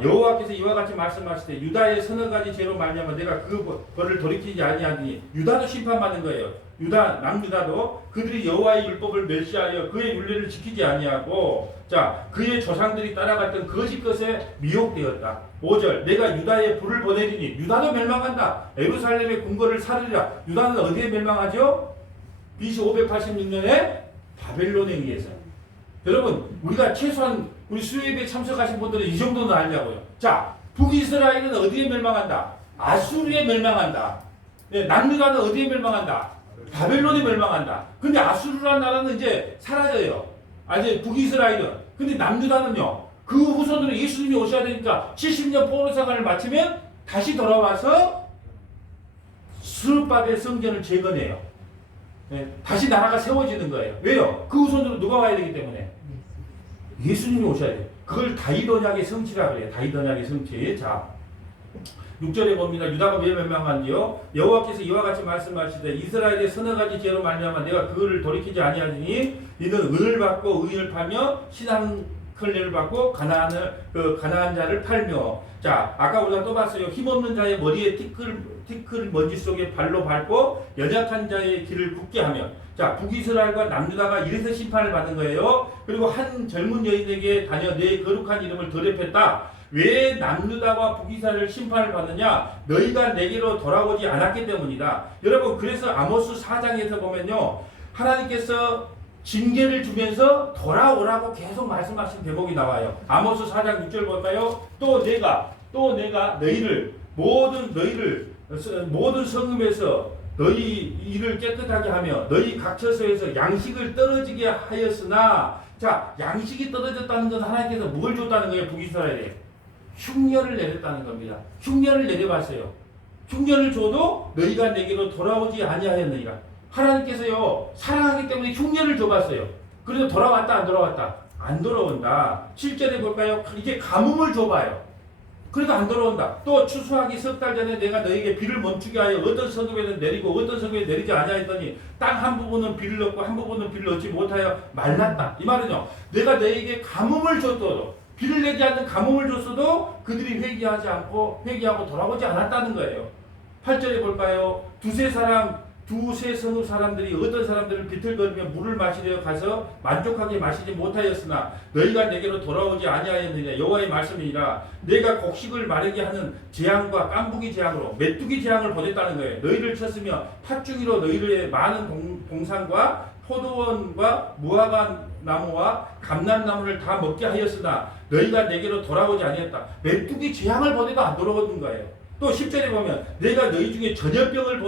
여호와께서 이와 같이 말씀하시되 유다의 서너 가지 죄로 말미암아 내가 그 벌을 돌이키지 아니하니 유다도 심판받는 거예요. 남유다도 그들이 여호와의 율법을 멸시하여 그의 율례를 지키지 아니하고 그의 조상들이 따라갔던 거짓 것에 미혹되었다. 5절 내가 유다에 불을 보내리니 유다도 멸망한다. 예루살렘의 궁궐을 사르리라. 유다는 어디에 멸망하죠? BC 586년에 바벨론에 의해서. 여러분 우리가 최소한 우리 수요예배 참석하신 분들은 이 정도는 알자고요. 북이스라엘은 어디에 멸망한다? 아수르에 멸망한다. 남유다는 어디에 멸망한다? 바벨론에 멸망한다. 근데 아수르라는 나라는 이제 사라져요. 이제 북이스라엘은. 근데 남유다는요. 그 후손으로 예수님이 오셔야 되니까 70년 포로생활을 마치면 다시 돌아와서 스룹바벨 성전을 재건해요. 다시 나라가 세워지는 거예요. 왜요? 그 후손으로 누가 와야 되기 때문에. 예수님이 오셔야 돼요. 그걸 다윗 언약의 성취라 그래요. 다윗 언약의 성취. 6절에 봅니다. 유다가 왜 멸망한지요? 여호와께서 이와 같이 말씀하시되 이스라엘의 서너 가지 죄로 말미암아 내가 그거를 돌이키지 아니하니 이는 은을 받고 의인을 팔며 신앙클례를 받고 가난한 자를 팔며. 아까 우리가 또 봤어요. 힘없는 자의 머리에 티끌 먼지 속에 발로 밟고 연약한 자의 길을 굳게 하며. 북이스라엘과 남유다가 이래서 심판을 받는 거예요. 그리고 한 젊은 여인에게 다녀 내 거룩한 이름을 더럽혔다. 왜 남유다와 북이스라엘을 심판을 받느냐? 너희가 내게로 돌아오지 않았기 때문이다. 여러분 그래서 아모스 4장에서 보면요. 하나님께서 징계를 주면서 돌아오라고 계속 말씀하신 대목이 나와요. 아모스 4장 6절 볼까요? 또 내가 너희를 모든 성읍에서 너희 일을 깨끗하게 하며 너희 각 처소에서 양식을 떨어지게 하였으나. 양식이 떨어졌다는 것은 하나님께서 뭘 줬다는 거예요? 북이스라엘에 흉년을 내렸다는 겁니다. 흉년을 내려봤어요. 흉년을 줘도 너희가 내게로 돌아오지 아니하였느니라. 하나님께서요 사랑하기 때문에 흉년을 줘봤어요. 그래서 돌아왔다 안 돌아왔다? 안 돌아온다. 7절에 볼까요? 이제 가뭄을 줘봐요. 그래도 안 돌아온다. 또 추수하기 3달 전에 내가 너에게 비를 멈추게 하여 어떤 성읍에는 내리고 어떤 성읍에 내리지 아니하였더니 땅 한 부분은 비를 얻고 한 부분은 비를 얻지 못하여 말랐다. 이 말은요. 내가 너에게 가뭄을 줬더라도 비를 내지 않는 가뭄을 줬어도 그들이 회개하고 돌아오지 않았다는 거예요. 8절에 볼까요? 두세 성읍 사람들이 어떤 사람들을 비틀거리며 물을 마시려 가서 만족하게 마시지 못하였으나 너희가 내게로 돌아오지 아니하였느냐. 여호와의 말씀이니라. 내가 곡식을 마르게 하는 재앙과 깐부기 재앙으로 메뚜기 재앙을 보냈다는 거예요. 너희를 쳤으며 팥죽이로 너희를 많은 동산과 포도원과 무화과 나무와 감람나무를 다 먹게 하였으나 너희가 내게로 돌아오지 아니했다. 메뚜기 재앙을 보내도 안 돌아오는 거예요. 또 10절에 보면 내가 너희 중에 전염병을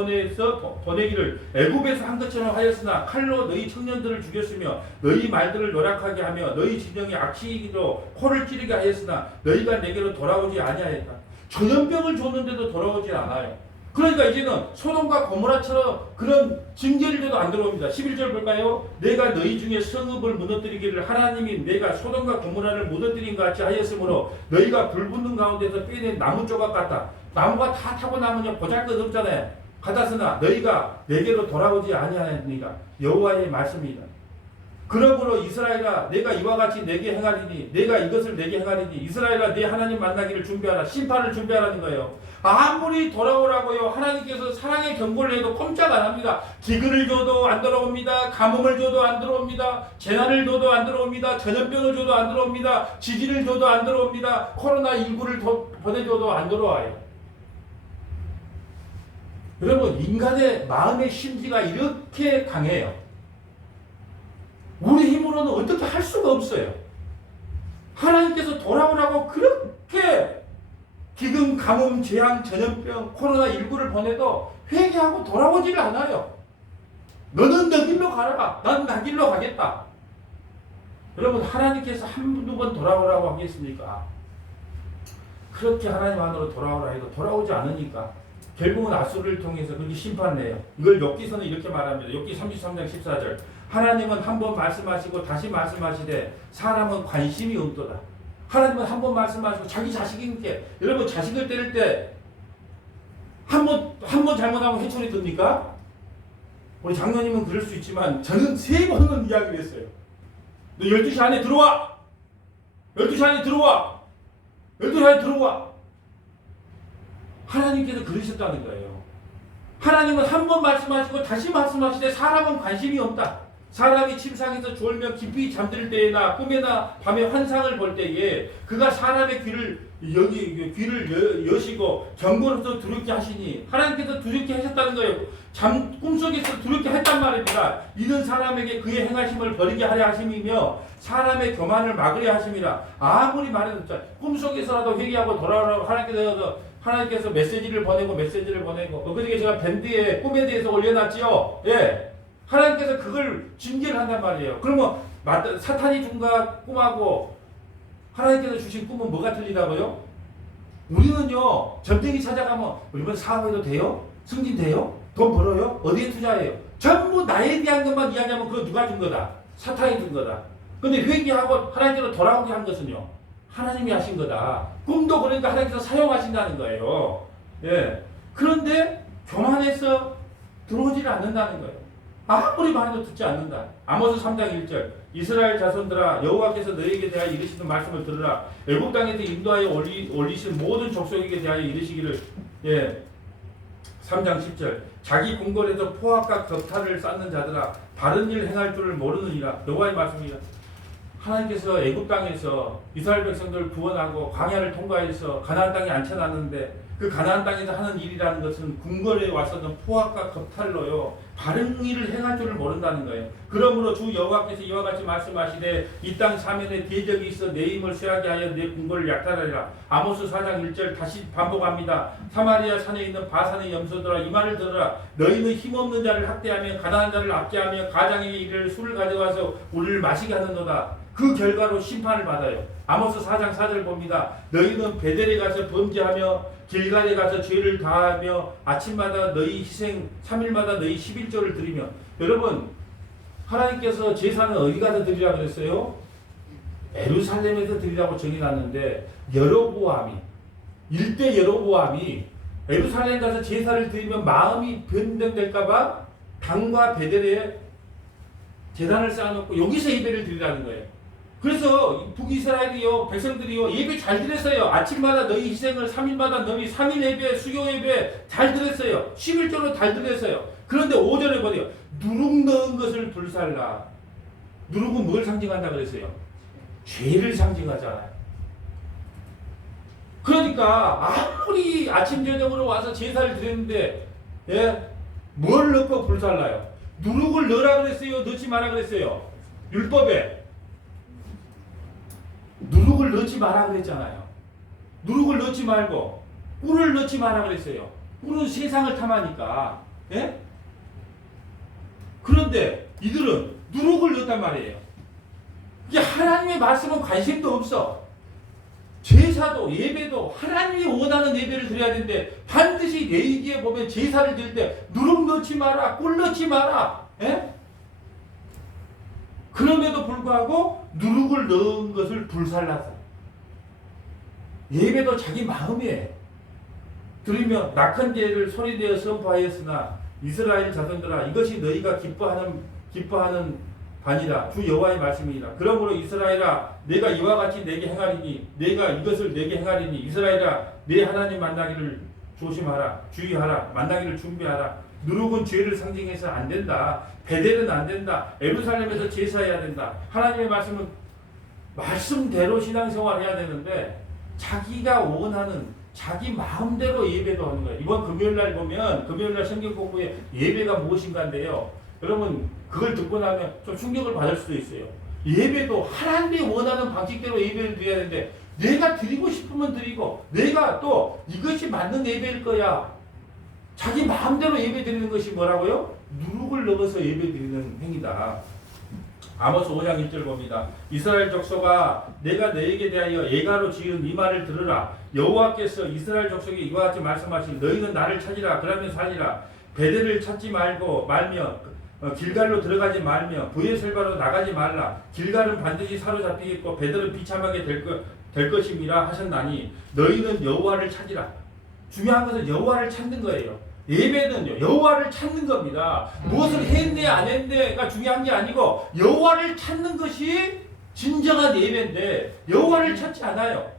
보내기를 애굽에서 한 것처럼 하였으나 칼로 너희 청년들을 죽였으며 너희 말들을 노력하게 하며 너희 진영에 악취로 코를 찌르게 하였으나 너희가 내게로 돌아오지 아니하였다. 전염병을 줬는데도 돌아오지 않아요. 그러니까 이제는 소돔과 고모라처럼 그런 징계를 줘도 안 들어옵니다. 11절 볼까요? 내가 너희 중에 성읍을 무너뜨리기를 하나님이 내가 소돔과 고모라를 무너뜨린 것 같이 하였으므로 너희가 불 붙는 가운데서 빼낸 나무 조각 같다. 나무가 다 타고 나면 보잘것없잖아요. 같았으나 너희가 내게로 돌아오지 아니하니까 여호와의 말씀이다. 그러므로 이스라엘아 내가 이와 같이 내게 행하리니 내가 이것을 내게 행하리니 이스라엘아 네 하나님 만나기를 준비하라. 심판을 준비하라는 거예요. 아무리 돌아오라고요 하나님께서 사랑의 경고를 해도 꼼짝 안 합니다. 기근을 줘도 안 돌아옵니다. 가뭄을 줘도 안 들어옵니다. 재난을 줘도 안 들어옵니다. 전염병을 줘도 안 들어옵니다. 지진을 줘도 안 들어옵니다. 코로나19를 보내줘도 안 들어와요. 여러분 인간의 마음의 심지가 이렇게 강해요. 우리 힘으로는 어떻게 할 수가 없어요. 하나님께서 돌아오라고 그렇게 기근, 가뭄, 재앙, 전염병, 코로나19를 보내도 회개하고 돌아오지를 않아요. 너는 너 길로 가라. 난 나 길로 가겠다. 여러분 하나님께서 한두 번 돌아오라고 하겠습니까? 그렇게 하나님 안으로 돌아오라 해도 돌아오지 않으니까 결국은 아수르를 통해서 그렇게 심판을 해요. 이걸 욥기서는 이렇게 말합니다. 욥기 33장 14절. 하나님은 한 번 말씀하시고 다시 말씀하시되 사람은 관심이 없도다. 하나님은 한 번 말씀하시고 자기 자식에게 여러분 자식을 때릴 때 한 번 잘못하면 회초리 듭니까? 우리 장로님은 그럴 수 있지만 저는 3번은 이야기를 했어요. 너 12시 안에 들어와! 12시 안에 들어와! 12시 안에 들어와! 하나님께서 그러셨다는 거예요. 하나님은 한 번 말씀하시고 다시 말씀하시되 사람은 관심이 없다. 사람이 침상에서 졸며 깊이 잠들 때나 꿈에나 밤에 환상을 볼 때에 그가 사람의 귀를 여시고 경고로서 두렵게 하시니 하나님께서 두렵게 하셨다는 거예요. 꿈속에서 두렵게 했단 말입니다. 이는 사람에게 그의 행하심을 버리게 하려 하심이며 사람의 교만을 막으려 하심이라. 아무리 말해도 꿈속에서라도 회개하고 돌아오라고 하나님께서 메시지를 보내고 그러니까 제가 밴드에 꿈에 대해서 올려놨지요. 예. 하나님께서 그걸 징계를 한단 말이에요. 그러면 사탄이 준 꿈하고 하나님께서 주신 꿈은 뭐가 틀리다고요? 우리는요 점쟁이 찾아가면 이번 사업해도 돼요? 승진돼요? 돈 벌어요? 어디에 투자해요? 전부 나에 대한 것만 이야기하면 그거 누가 준 거다? 사탄이 준 거다. 근데 회개하고 하나님께로 돌아오게 한 것은요 하나님이 하신 거다. 꿈도 그러니까 하나님께서 사용하신다는 거예요. 예. 그런데 교만해서 들어오지를 않는다는 거예요. 아무리 말해도 듣지 않는다. 아모스 3장 1절. 이스라엘 자손들아 여호와께서 너희에게 대하여 이르시는 말씀을 들으라. 애굽 땅에서 인도하여 올리신 모든 족속에게 대하여 이르시기를. 예. 3장 10절. 자기 궁궐에서 포악과 격탈을 쌓는 자들아 바른 일 행할 줄을 모르느니라. 여호와의 말씀이라. 하나님께서 애굽 땅에서 이스라엘 백성들을 구원하고 광야를 통과해서 가나안 땅에 앉혀놨는데 그 가나안 땅에서 하는 일이라는 것은 궁궐에 와서는 포악과 격탈로요 바른 일을 행할 줄을 모른다는 거예요. 그러므로 주 여호와께서 이와 같이 말씀하시되 이 땅 사면에 대적이 있어 내 힘을 쇠하게 하여 내 궁궐을 약탈하리라. 아모스 4장 1절 다시 반복합니다. 사마리아 산에 있는 바산의 염소들아 이 말을 들으라. 너희는 힘없는 자를 학대하며 가난한 자를 압제하며 가장에게 이를 술을 가져가서 우리를 마시게 하는도다. 그 결과로 심판을 받아요. 아모스 4장 4절 봅니다. 너희는 베델에 가서 범죄하며 길갈에 가서 죄를 다하며 아침마다 너희 희생 3일마다 너희 11조를 드리며. 여러분 하나님께서 제사는 어디 가서 드리라고 그랬어요? 예루살렘에서 드리라고 정해놨는데 일대 여로보암이 예루살렘 가서 제사를 드리면 마음이 변동될까봐 당과 베델에 제단을 쌓아놓고 여기서 예배를 드리라는 거예요. 그래서 북이스라엘이요 백성들이요 예배 잘 드렸어요. 아침마다 너희 희생을 3일마다 너희 3일 예배 수교 예배 잘 드렸어요. 11조로 잘 드렸어요. 그런데 5절에 보세요. 누룩 넣은 것을 불살라. 누룩은 뭘 상징한다 그랬어요? 죄를 상징하잖아요. 그러니까 아무리 아침 저녁으로 와서 제사를 드렸는데 예? 뭘 넣고 불살라요? 누룩을 넣으라 그랬어요? 넣지 마라 그랬어요? 율법에 누룩을 넣지 마라 그랬잖아요. 누룩을 넣지 말고 꿀을 넣지 마라 그랬어요. 꿀은 세상을 탐하니까. 예? 그런데 이들은 누룩을 넣었단 말이에요. 이게 하나님의 말씀은 관심도 없어. 제사도 예배도 하나님이 원하는 예배를 드려야 되는데 반드시 레위기에 보면 제사를 드릴 때 누룩 넣지 마라, 꿀 넣지 마라. 예? 그럼에도 불구하고 누룩을 넣은 것을 불살라서 예배도 자기 마음에 드리며 낙한 죄를 소리내어 선포하였으나 이스라엘 자손들아 이것이 너희가 기뻐하는 반이라 주 여호와의 말씀이니라. 그러므로 이스라엘아 내가 이와 같이 내게 행하리니 내가 이것을 내게 행하리니 이스라엘아 내 하나님 만나기를 조심하라. 주의하라. 만나기를 준비하라. 누룩은 죄를 상징해서 안 된다. 베델은 안 된다. 예루살렘에서 제사해야 된다. 하나님의 말씀은 말씀대로 신앙생활 해야 되는데 자기가 원하는 자기 마음대로 예배도 하는 거예요. 이번 금요일날 보면 금요일날 성경 공부에 예배가 무엇인가인데요. 여러분 그걸 듣고 나면 좀 충격을 받을 수도 있어요. 예배도 하나님이 원하는 방식대로 예배를 드려야 되는데 내가 드리고 싶으면 드리고 내가 또 이것이 맞는 예배일 거야. 자기 마음대로 예배 드리는 것이 뭐라고요? 누룩을 넣어서 예배 드리는 행위다. 아모스 5장 1절 봅니다. 이스라엘 족속아 내가 너에게 대하여 예가로 지은 이 말을 들으라. 여호와께서 이스라엘 족속에 이와 같이 말씀하시니 너희는 나를 찾으라. 그러면 살리라. 베델을 찾지 말며 길갈로 들어가지 말며 브에셀바로 나가지 말라. 길갈은 반드시 사로잡히겠고 베델은 비참하게 될 것임이라 하셨나니 너희는 여호와를 찾으라. 중요한 것은 여호와를 찾는 거예요. 예배는요 여호와를 찾는 겁니다. 무엇을 했네 안 했네가 중요한 게 아니고 여호와를 찾는 것이 진정한 예배인데 여호와를 찾지 않아요.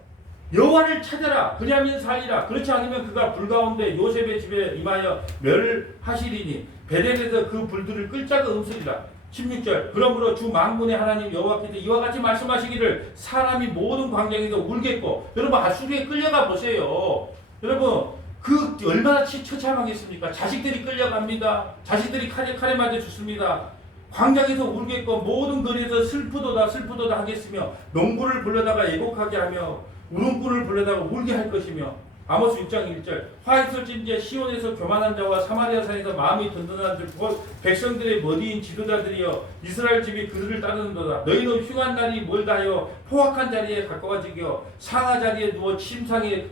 여호와를 찾아라. 그리하면 살리라. 그렇지 않으면 그가 불 가운데 요셉의 집에 임하여 멸하시리니 베델에서 그 불들을 끌 자가 없으리라. 16절 그러므로 주 만군의 하나님 여호와께서 이와 같이 말씀하시기를 사람이 모든 광장에서 울겠고 여러분 아수르에 끌려가 보세요. 여러분 그 얼마나 처참하겠습니까? 자식들이 끌려갑니다. 자식들이 칼에 맞아 죽습니다. 광장에서 울겠고 모든 거리에서 슬프도다 하겠으며 농부를 불러다가 애곡하게 하며 울음꾼을 불러다가 울게 할 것이며 아모스 6장 1절 화이솔진제 시온에서 교만한 자와 사마리아 산에서 마음이 든든한 곧 백성들의 머리인 지도자들이여 이스라엘 집이 그들을 따르는도다. 너희는 흉한 날이 멀다하여 포악한 자리에 가까워지며 상하 자리에 누워 침상에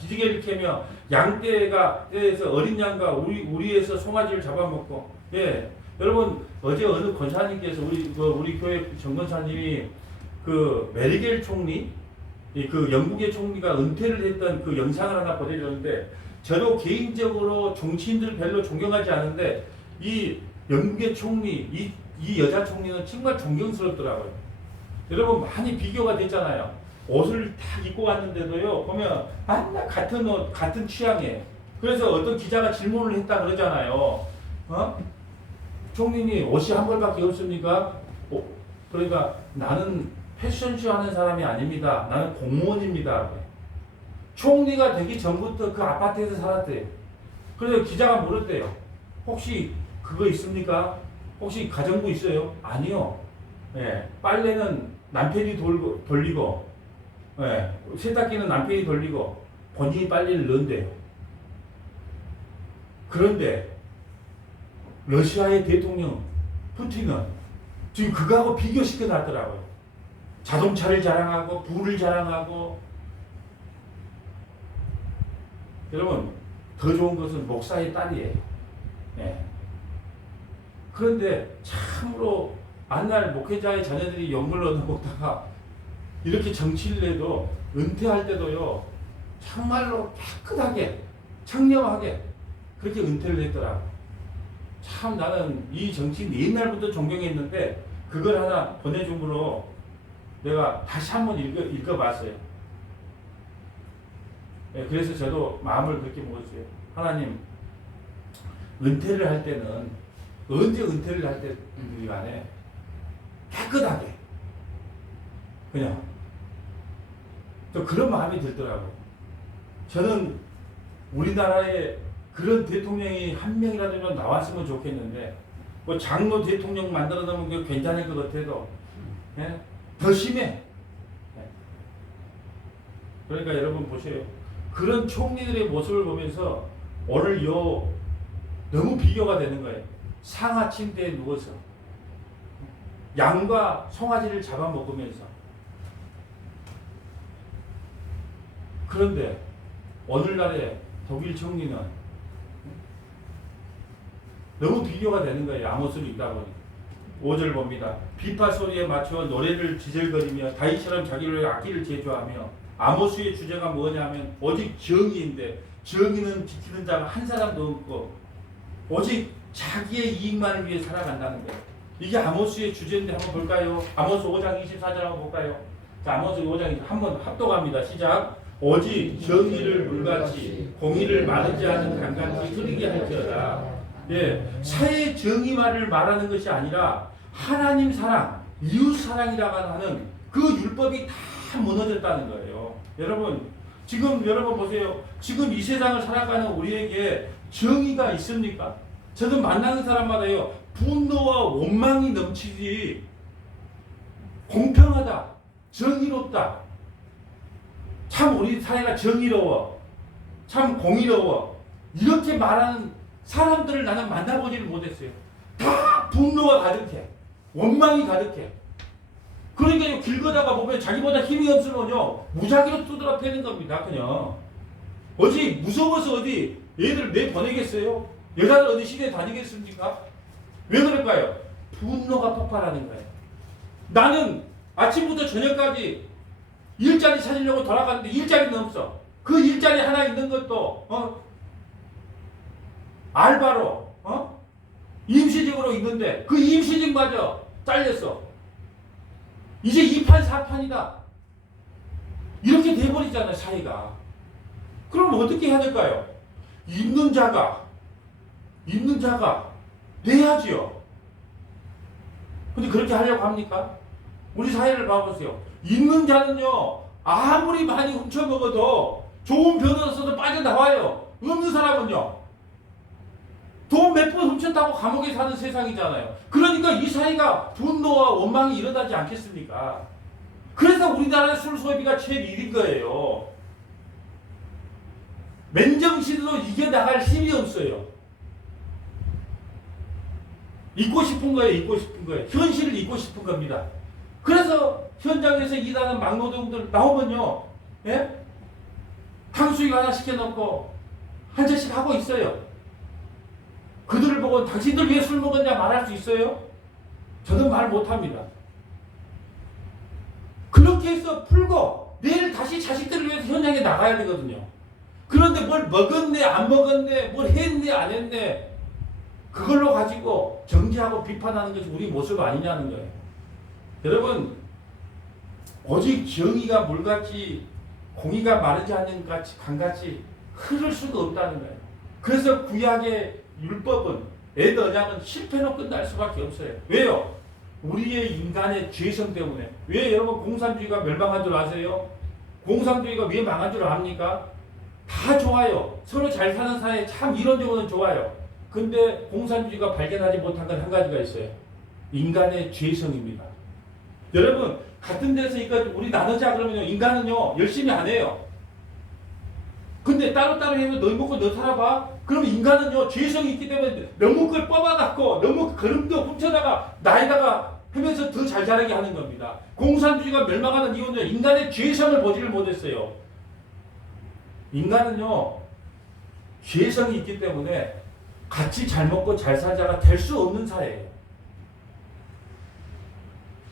기지개를 캐며 양떼에서 어린 양과 우리에서 송아지를 잡아먹고. 예, 여러분 어제 어느 권사님께서 우리 교회 정권사님이 그 메리겔 총리 그 영국의 총리가 은퇴를 했던 그 영상을 하나 보내줬는데 저도 개인적으로 정치인들 별로 존경하지 않은데 이 영국의 총리 이 여자 총리는 정말 존경스럽더라고요. 여러분 많이 비교가 됐잖아요. 옷을 다 입고 왔는데도요 보면 맨날 같은 옷 같은 취향에. 그래서 어떤 기자가 질문을 했다 그러잖아요. 총리님 옷이 한 벌밖에 없습니까? 그러니까 나는 패션쇼 하는 사람이 아닙니다. 나는 공무원입니다. 총리가 되기 전부터 그 아파트에서 살았대요. 그래서 기자가 물었대요. 혹시 그거 있습니까? 혹시 가정부 있어요? 아니요. 예, 빨래는 남편이 돌리고 예, 세탁기는 남편이 돌리고 본인이 빨래를 넣은대요. 그런데 러시아의 대통령 푸틴은 지금 그거하고 비교시켜 놨더라고요. 자동차를 자랑하고 부를 자랑하고. 여러분 더 좋은 것은 목사의 딸이에요. 네. 그런데 참으로 만날 목회자의 자녀들이 연불 얻어먹다가 이렇게 정치를 해도 은퇴할 때도요 정말로 깨끗하게 청렴하게 그렇게 은퇴를 했더라고. 참 나는 이 정치인 옛날부터 존경했는데 그걸 하나 보내줌으로 내가 다시 한번 읽어봤어요. 예, 그래서 저도 마음을 그렇게 먹었어요. 하나님, 은퇴를 할 때는 언제 은퇴를 할 때든지 간에 깨끗하게 그냥 또 그런 마음이 들더라고요. 저는 우리나라에 그런 대통령이 한 명이라도 좀 나왔으면 좋겠는데 뭐 장로 대통령 만들어 놓으면 그 괜찮을 것 같아도 예? 더 심해. 예. 그러니까 여러분 보세요. 그런 총리들의 모습을 보면서 오늘 너무 비교가 되는 거예요. 상하 침대에 누워서 양과 송아지를 잡아먹으면서. 그런데 오늘날의 독일 총리는 너무 비교가 되는 거예요. 아모스를 읽다 보니. 5절 봅니다. 비파 소리에 맞춰 노래를 지절거리며 다윗처럼 자기를 악기를 제조하며. 아모스의 주제가 뭐냐면 오직 정의인데 정의는 지키는 자가 한 사람도 없고 오직 자기의 이익만을 위해 살아간다는 거예요. 이게 아모스의 주제인데 한번 볼까요? 아모스 5장 24절 한번 볼까요? 자, 아모스 5장 한번 합독합니다. 시작. 오직 정의를 물같이 공의를 마르지 않은 강같이 흐르게 할지어다. 예, 사회 정의만을 말하는 것이 아니라 하나님 사랑, 이웃 사랑이라고 하는 그 율법이 다 무너졌다는 거예요. 여러분, 지금 여러분 보세요. 지금 이 세상을 살아가는 우리에게 정의가 있습니까? 저는 만나는 사람마다요, 분노와 원망이 넘치지, 공평하다, 정의롭다, 참 우리 사회가 정의로워, 참 공의로워, 이렇게 말하는 사람들을 나는 만나보지를 못했어요. 다 분노가 가득해, 원망이 가득해. 그러니까 길 걷다가 보면 자기보다 힘이 없으면요 무작위로 두드러 패는 겁니다. 그냥 어디 무서워서 어디 애들 내보내겠어요? 여자들 어디 시내 다니겠습니까? 왜 그럴까요? 분노가 폭발하는 거예요. 나는 아침부터 저녁까지 일자리 찾으려고 돌아갔는데 일자리는 없어. 그 일자리 하나 있는 것도 알바로 임시직으로 있는데 그 임시직마저 잘렸어. 이제 2판 4판이다. 이렇게 돼버리잖아요, 사회가. 그럼 어떻게 해야 될까요? 있는 자가 내야지요. 근데 그렇게 하려고 합니까? 우리 사회를 봐보세요. 있는 자는요, 아무리 많이 훔쳐먹어도 좋은 변호사 써도 빠져나와요. 없는 사람은요, 돈 몇 번 훔쳤다고 감옥에 사는 세상이잖아요. 그러니까 이 사회가 분노와 원망이 일어나지 않겠습니까? 그래서 우리나라의 술 소비가 제일 1인 거예요. 맨정신으로 이겨나갈 힘이 없어요. 잊고 싶은 거예요. 현실을 잊고 싶은 겁니다. 그래서 현장에서 일하는 막노동들 나오면요, 예? 탕수육 하나 시켜놓고 한 잔씩 하고 있어요. 그들을 보고 당신들 왜 술 먹었냐 말할 수 있어요? 저는 말 못합니다. 그렇게 해서 풀고 내일 다시 자식들을 위해서 현장에 나가야 되거든요. 그런데 뭘 먹었네 안 먹었네 뭘 했네 안 했네 그걸로 가지고 정죄하고 비판하는 것이 우리 모습 아니냐는 거예요. 여러분, 오직 정의가 물같이 공의가 마르지 않는 강같이 흐를 수가 없다는 거예요. 그래서 구약의 율법은 언약은 실패로 끝날 수밖에 없어요. 왜요? 우리의 인간의 죄성 때문에. 왜 여러분 공산주의가 멸망한 줄 아세요? 공산주의가 왜 망한 줄 압니까? 다 좋아요. 서로 잘 사는 사회 참 이론적으로는 좋아요. 근데 공산주의가 발견하지 못한 건 한 가지가 있어요. 인간의 죄성입니다. 여러분, 같은 데서 우리 나누자 그러면요, 인간은요 열심히 안 해요. 근데 따로따로 해서 너 먹고 너 살아봐. 그럼 인간은요 죄성이 있기 때문에 너무 그걸 뽑아갖고 너무 그름도 훔쳐다가 나에다가 하면서 더 잘 자라게 하는 겁니다. 공산주의가 멸망하는 이유는 인간의 죄성을 보지를 못했어요. 인간은요 죄성이 있기 때문에 같이 잘 먹고 잘 살자가 될 수 없는 사회예요.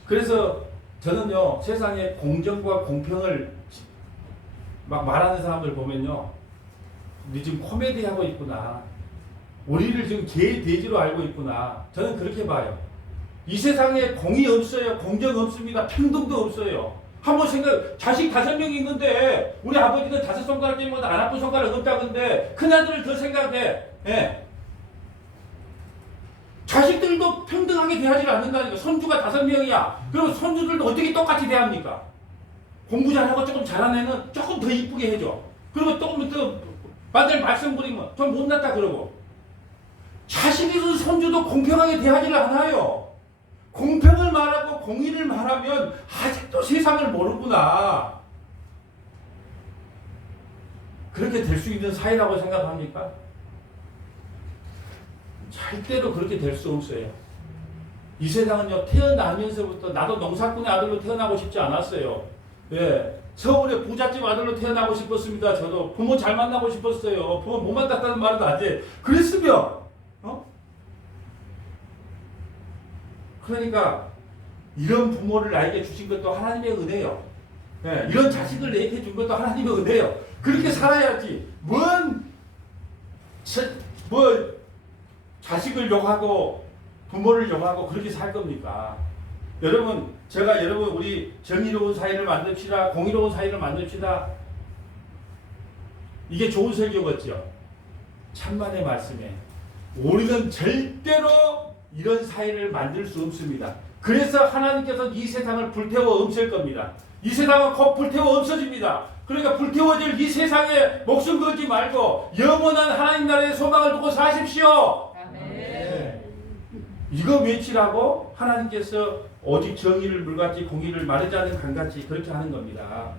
그래서 저는요 세상에 공정과 공평을 막 말하는 사람들 보면요, 니 지금 코미디 하고 있구나. 우리를 지금 개 돼지로 알고 있구나. 저는 그렇게 봐요. 이 세상에 공이 없어요. 공정 없습니다. 평등도 없어요. 한번 자식 5명이 있는데 우리 아버지는 5손가락 때문에 안 아픈 손가락 없다던데 큰아들을 더 생각해. 예. 자식들도 평등하게 대하지 않는다니까. 손주가 5명이야. 그럼 손주들도 어떻게 똑같이 대합니까? 공부 잘하고 조금 잘하는 애는 조금 더 이쁘게 해줘. 그리고 조금 더 만들 말씀 부리면 좀 못났다 그러고. 자식이든 손주도 공평하게 대하지를 않아요. 공평을 말하고 공의를 말하면 아직도 세상을 모르구나. 그렇게 될 수 있는 사회라고 생각합니까? 절대로 그렇게 될 수 없어요. 이 세상은요, 태어나면서부터 나도 농사꾼의 아들로 태어나고 싶지 않았어요. 예. 서울의 부잣집 아들로 태어나고 싶었습니다. 저도 부모 잘 만나고 싶었어요. 부모 못 만났다는 말은 안 돼. 그랬으면 그러니까 이런 부모를 나에게 주신 것도 하나님의 은혜요. 예, 이런 자식을 내게 준 것도 하나님의 은혜요. 그렇게 살아야지. 자식을 욕하고 부모를 욕하고 그렇게 살 겁니까? 여러분, 우리 정의로운 사회를 만듭시다. 공의로운 사회를 만듭시다. 이게 좋은 설교겠죠. 천만의 말씀에 우리는 절대로 이런 사회를 만들 수 없습니다. 그래서 하나님께서 이 세상을 불태워 없앨 겁니다. 이 세상은 곧 불태워 없어집니다. 그러니까 불태워질 이 세상에 목숨 걸지 말고 영원한 하나님 나라의 소망을 두고 사십시오. 네. 이거 외치라고 하나님께서 오직 정의를 물같이 공의를 마르지 않은 강같이 그렇게 하는 겁니다.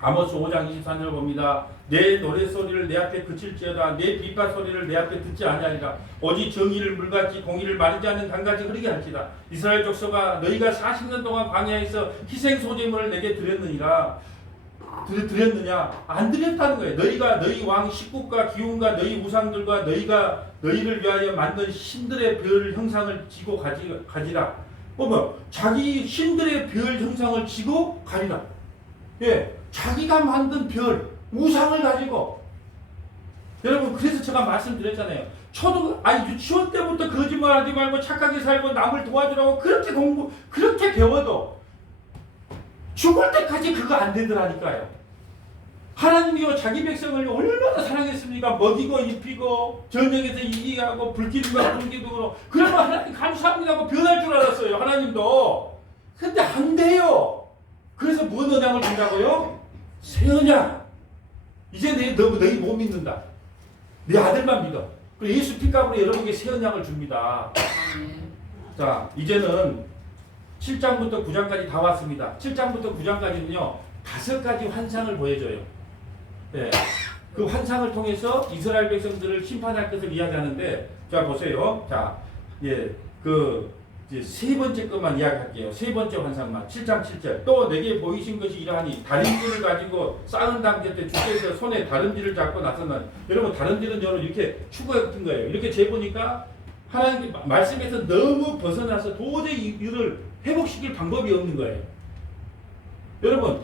아모스 5장 23절을 봅니다. 내 노래소리를 내 앞에 그칠지어다 내 비파 소리를 내 앞에 듣지 아니하리라. 오직 정의를 물같이 공의를 마르지 않는 강같이 흐르게 할지다. 이스라엘 족속아 너희가 40년 동안 광야에서 희생 소제물을 내게 드렸느냐? 안 드렸다는 거예요. 너희가 너희 왕 식국과 기운과 너희 우상들과 너희를 위하여 만든 신들의 별 형상을 지고 가지라. 자기 신들의 별 형상을 지고 가리라. 예, 자기가 만든 별, 우상을 가지고. 여러분, 그래서 제가 말씀드렸잖아요. 유치원 때부터 거짓말하지 말고 착하게 살고 남을 도와주라고 그렇게 배워도 죽을 때까지 그거 안 되더라니까요. 하나님이요 자기 백성을 얼마나 사랑했습니까? 먹이고 입히고 전쟁에서 이기게 하고 불기둥과 불기둥으로 그러면 하나님 감사합니다 하고 변할 줄 알았어요. 하나님도. 근데 안 돼요. 그래서 무슨 언약을 준다고요? 새 언약. 이제 너희 못 믿는다. 내 아들만 믿어. 그리고 예수 피값으로 여러분에게 새 언약을 줍니다. 자, 이제는 7장부터 9장까지 다 왔습니다. 7장부터 9장까지는요 5가지 환상을 보여줘요. 네. 그 환상을 통해서 이스라엘 백성들을 심판할 것을 이야기하는데, 자 보세요. 자, 이제 세 번째 것만 이야기할게요. 세 번째 환상만. 7장 7절. 또 내게 보이신 것이 이러하니 다림질을 가지고 쌓은 당대 때 주께서 손에 다림질을 잡고 나섰나니. 여러분 다림질은 이렇게 축구에 붙은 거예요. 이렇게 재보니까 하나님 말씀에서 너무 벗어나서 도저히 이를 회복시킬 방법이 없는 거예요. 여러분,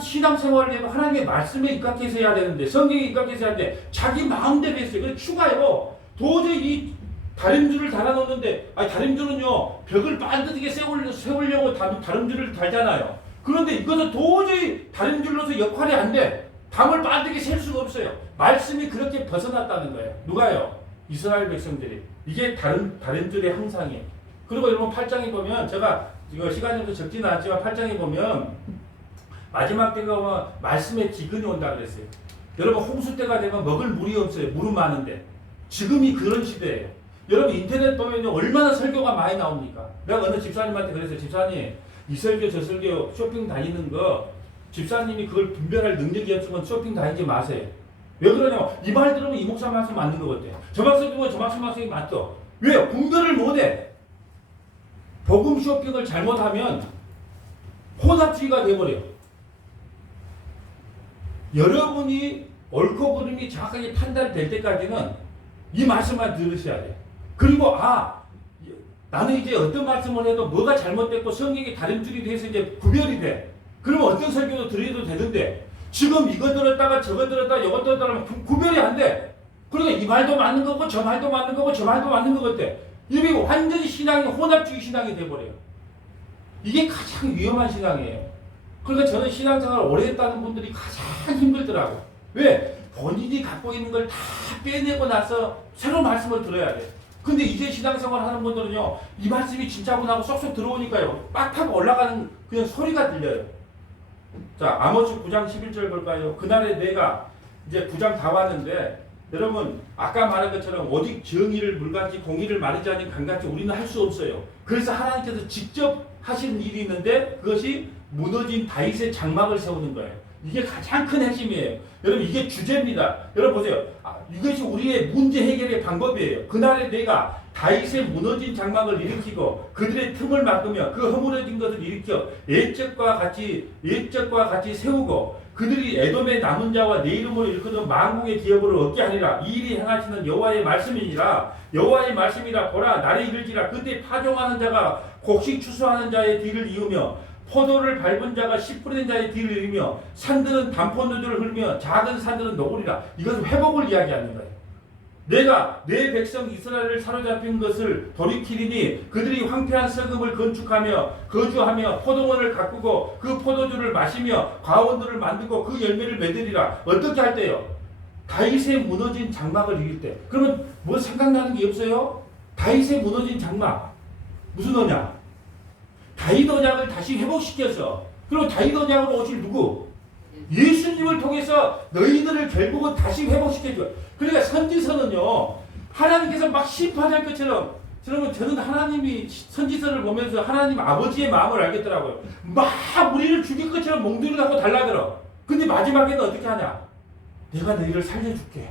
신앙생활을 하면 하나님의 말씀에 입각해서 해야 되는데, 성경에 입각해서 해야 되는데, 자기 마음대로 했어요. 그래서 추가요. 도저히 이 다림줄을 달아놓는데, 다림줄은요, 벽을 반듯하게 세우려고 다림줄을 달잖아요. 그런데 이것은 도저히 다림줄로서 역할이 안 돼. 담을 반듯하게 셀 수가 없어요. 말씀이 그렇게 벗어났다는 거예요. 누가요? 이스라엘 백성들이. 이게 다림줄의 형상이에요. 그리고 여러분 8장에 보면, 제가 이거 시간이 좀 적지는 않지만 8장에 보면, 마지막 때가 오면 말씀의 기근이 온다 그랬어요. 여러분 홍수 때가 되면 먹을 물이 없어요. 물은 많은데. 지금이 그런 시대예요. 여러분 인터넷 보면 얼마나 설교가 많이 나옵니까? 내가 어느 집사님한테 그랬어요. 집사님, 이 설교 저 설교 쇼핑 다니는 거 집사님이 그걸 분별할 능력이 없으면 쇼핑 다니지 마세요. 왜 그러냐면 이 말 들으면 이 목사 말씀 맞는 것 같아요. 저 말씀 들으면 저 말씀이 맞죠. 왜요? 분별을 못해. 복음 쇼핑을 잘못하면 혼합주의가 돼버려요. 여러분이 옳고 그름이 정확하게 판단될 때까지는 이 말씀만 들으셔야 돼요. 그리고 나는 이제 어떤 말씀을 해도 뭐가 잘못됐고 성경이 다른 줄이 돼서 이제 구별이 돼. 그러면 어떤 설교도 들어도 되는데 지금 이거 들었다가 저거 들었다가 이거 들었다가 하면 구별이 안 돼. 그러니까 이 말도 맞는 거고 저 말도 맞는 거고 저 말도 맞는 거 같아. 이게 완전히 신앙이 혼합주의 신앙이 돼버려요. 이게 가장 위험한 신앙이에요. 그러니까 저는 신앙생활 오래 했다는 분들이 가장 힘들더라고요. 왜? 본인이 갖고 있는 걸 다 빼내고 나서 새로 말씀을 들어야 돼. 근데 이제 신앙생활 하는 분들은요, 이 말씀이 진짜구나 하고 쏙쏙 들어오니까요, 빡하고 올라가는 그냥 소리가 들려요. 자, 아모스 9장 11절 볼까요? 그날에 내가 이제 9장 다 왔는데, 여러분 아까 말한 것처럼 오직 정의를 물같이 공의를 마르지 않은 강같이 우리는 할 수 없어요. 그래서 하나님께서 직접 하신 일이 있는데 그것이 무너진 다윗의 장막을 세우는 거예요. 이게 가장 큰 핵심이에요. 여러분 이게 주제입니다. 여러분 보세요. 이것이 우리의 문제 해결의 방법이에요. 그날에 내가 다윗의 무너진 장막을 일으키고 그들의 틈을 막으며 그 허물어진 것을 일으켜 옛적과 같이 세우고 그들이 에돔의 남은 자와 내 이름으로 일컫는 만국의 기업을 얻게 하리라. 이 일이 행하시는 여호와의 말씀이니라. 여호와의 말씀이라. 보라 날이 이르지라. 그때 파종하는 자가 곡식 추수하는 자의 뒤를 이으며 포도를 밟은 자가 씨 뿌리는 자의 뒤를 이으며 산들은 단포도주를 흐르며 작은 산들은 녹으리라. 이것은 회복을 이야기하는 거예요. 내가 내 백성 이스라엘을 사로잡힌 것을 돌이키리니 그들이 황폐한 성읍을 건축하며 거주하며 포도원을 가꾸고 그 포도주를 마시며 과원들을 만들고 그 열매를 맺으리라. 어떻게 할 때요? 다윗의 무너진 장막을 이길 때. 그러면 뭐 생각나는 게 없어요? 다윗의 무너진 장막 무슨 언약? 다윗 언약을 다시 회복시켜서, 그리고 다윗 언약으로 오실 누구? 예수님을 통해서 너희들을 결국은 다시 회복시켜줘요. 그러니까 선지서는요, 하나님께서 막 심판할 것처럼, 저는 하나님이 선지서를 보면서 하나님 아버지의 마음을 알겠더라고요. 막 우리를 죽일 것처럼 몽둥이를 갖고 달라들어. 근데 마지막에는 어떻게 하냐? 내가 너희를 살려줄게.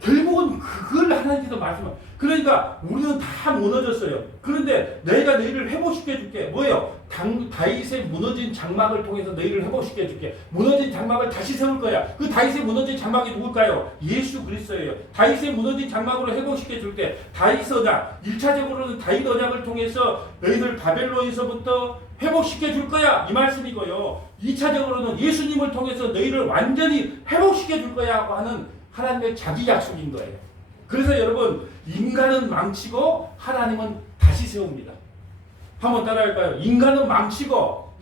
결국은 그걸 하나님께서 말씀하세요. 그러니까 우리는 다 무너졌어요. 그런데 내가 너희를 회복시켜줄게. 뭐예요? 다윗의 무너진 장막을 통해서 너희를 회복시켜줄게. 무너진 장막을 다시 세울 거야. 그 다윗의 무너진 장막이 누굴까요? 예수 그리스도예요. 다윗의 무너진 장막으로 회복시켜줄게. 다윗 언약, 1차적으로는 다윗 언약을 통해서 너희들 바벨론에서부터 회복시켜줄 거야. 이 말씀이고요. 2차적으로는 예수님을 통해서 너희를 완전히 회복시켜줄 거야 하고 하는 하나님의 자기 약속인 거예요. 그래서 여러분, 인간은 망치고 하나님은 다시 세웁니다. 한번 따라할까요? 인간은 망치고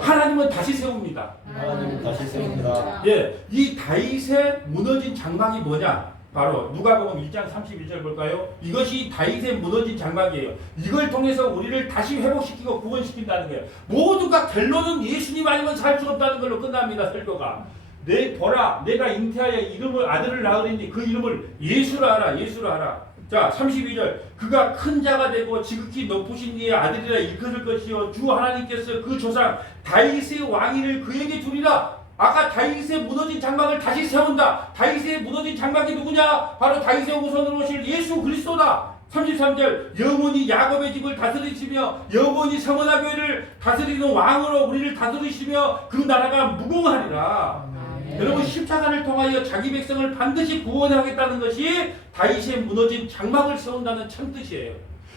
하나님은 다시 세웁니다. 하나님은 다시 세웁니다. 예, 이 다윗의 무너진 장막이 뭐냐? 바로 누가복음 1장 31절 볼까요? 이것이 다윗의 무너진 장막이에요. 이걸 통해서 우리를 다시 회복시키고 구원시킨다는 거예요. 모두가 결론은 예수님 아니면 살 수 없다는 걸로 끝납니다. 설교가. 보라 내가 잉태하여 아들을 낳으리니 그 이름을 예수라 하라. 예수라 하라. 자 32절 그가 큰 자가 되고 지극히 높으신 이의 아들이라 일컬을 것이요 주 하나님께서 그 조상 다윗의 왕위를 그에게 주리라. 아까 다윗의 무너진 장막을 다시 세운다. 다윗의 무너진 장막이 누구냐? 바로 다윗의 후손으로 오실 예수 그리스도다. 33절 영원히 야곱의 집을 다스리시며 영원히 성원아 교회를 다스리는 왕으로 우리를 다스리시며 그 나라가 무궁하리라. 여러분 십자가를 통하여 자기 백성을 반드시 구원하겠다는 것이 다윗의 무너진 장막을 세운다는 참뜻이에요.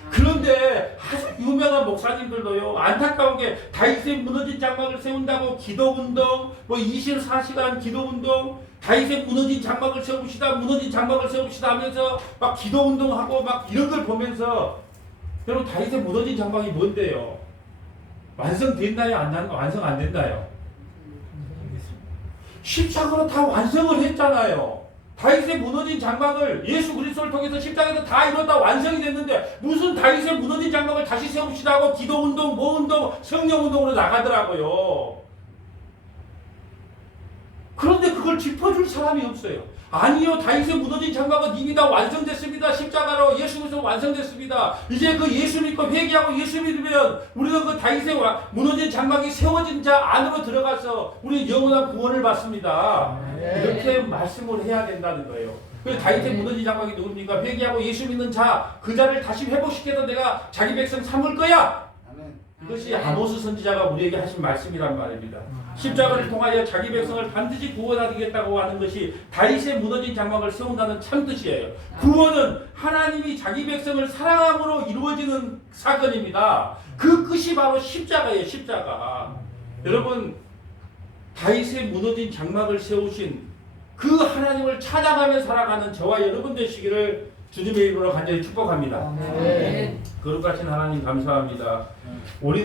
그런데 아주 유명한 목사님들도요, 안타까운 게 다윗의 무너진 장막을 세운다고 기도운동, 24시간 기도운동, 다윗의 무너진 장막을 세웁시다, 무너진 장막을 세웁시다 하면서 막 기도운동하고 막 이런 걸 보면서, 여러분 다윗의 무너진 장막이 뭔데요? 완성됐나요? 완성 안 됐나요? 십자가로 다 완성을 했잖아요. 다윗의 무너진 장막을 예수 그리스도를 통해서 십자가에서 다 이뤘다 완성이 됐는데 무슨 다윗의 무너진 장막을 다시 세웁시다 하고 기도운동, 뭐운동, 성령운동으로 나가더라고요. 그런데 그걸 짚어줄 사람이 없어요. 아니요, 다윗의 무너진 장막은 이미 다 완성됐습니다. 십자가로 예수 그리스도 완성됐습니다. 이제 그 예수 믿고 회개하고 예수 믿으면 우리는 그 다윗의 무너진 장막이 세워진 자 안으로 들어가서 우리는 영원한 구원을 받습니다. 이렇게 말씀을 해야 된다는 거예요. 그래서 다윗의 무너진 장막이 누굽니까? 회개하고 예수 믿는 자, 그 자를 다시 회복시켜서 내가 자기 백성 삼을 거야. 이것이 아모스 선지자가 우리에게 하신 말씀이란 말입니다. 십자가를 통하여 자기 백성을 반드시 구원하겠다고 하는 것이 다윗의 무너진 장막을 세운다는 참뜻이에요. 구원은 하나님이 자기 백성을 사랑함으로 이루어지는 사건입니다. 그 끝이 바로 십자가예요. 십자가. 여러분 다윗의 무너진 장막을 세우신 그 하나님을 찾아가며 살아가는 저와 여러분 되시기를 주님의 이름으로 간절히 축복합니다. 네. 거룩하신 하나님 감사합니다. 우리는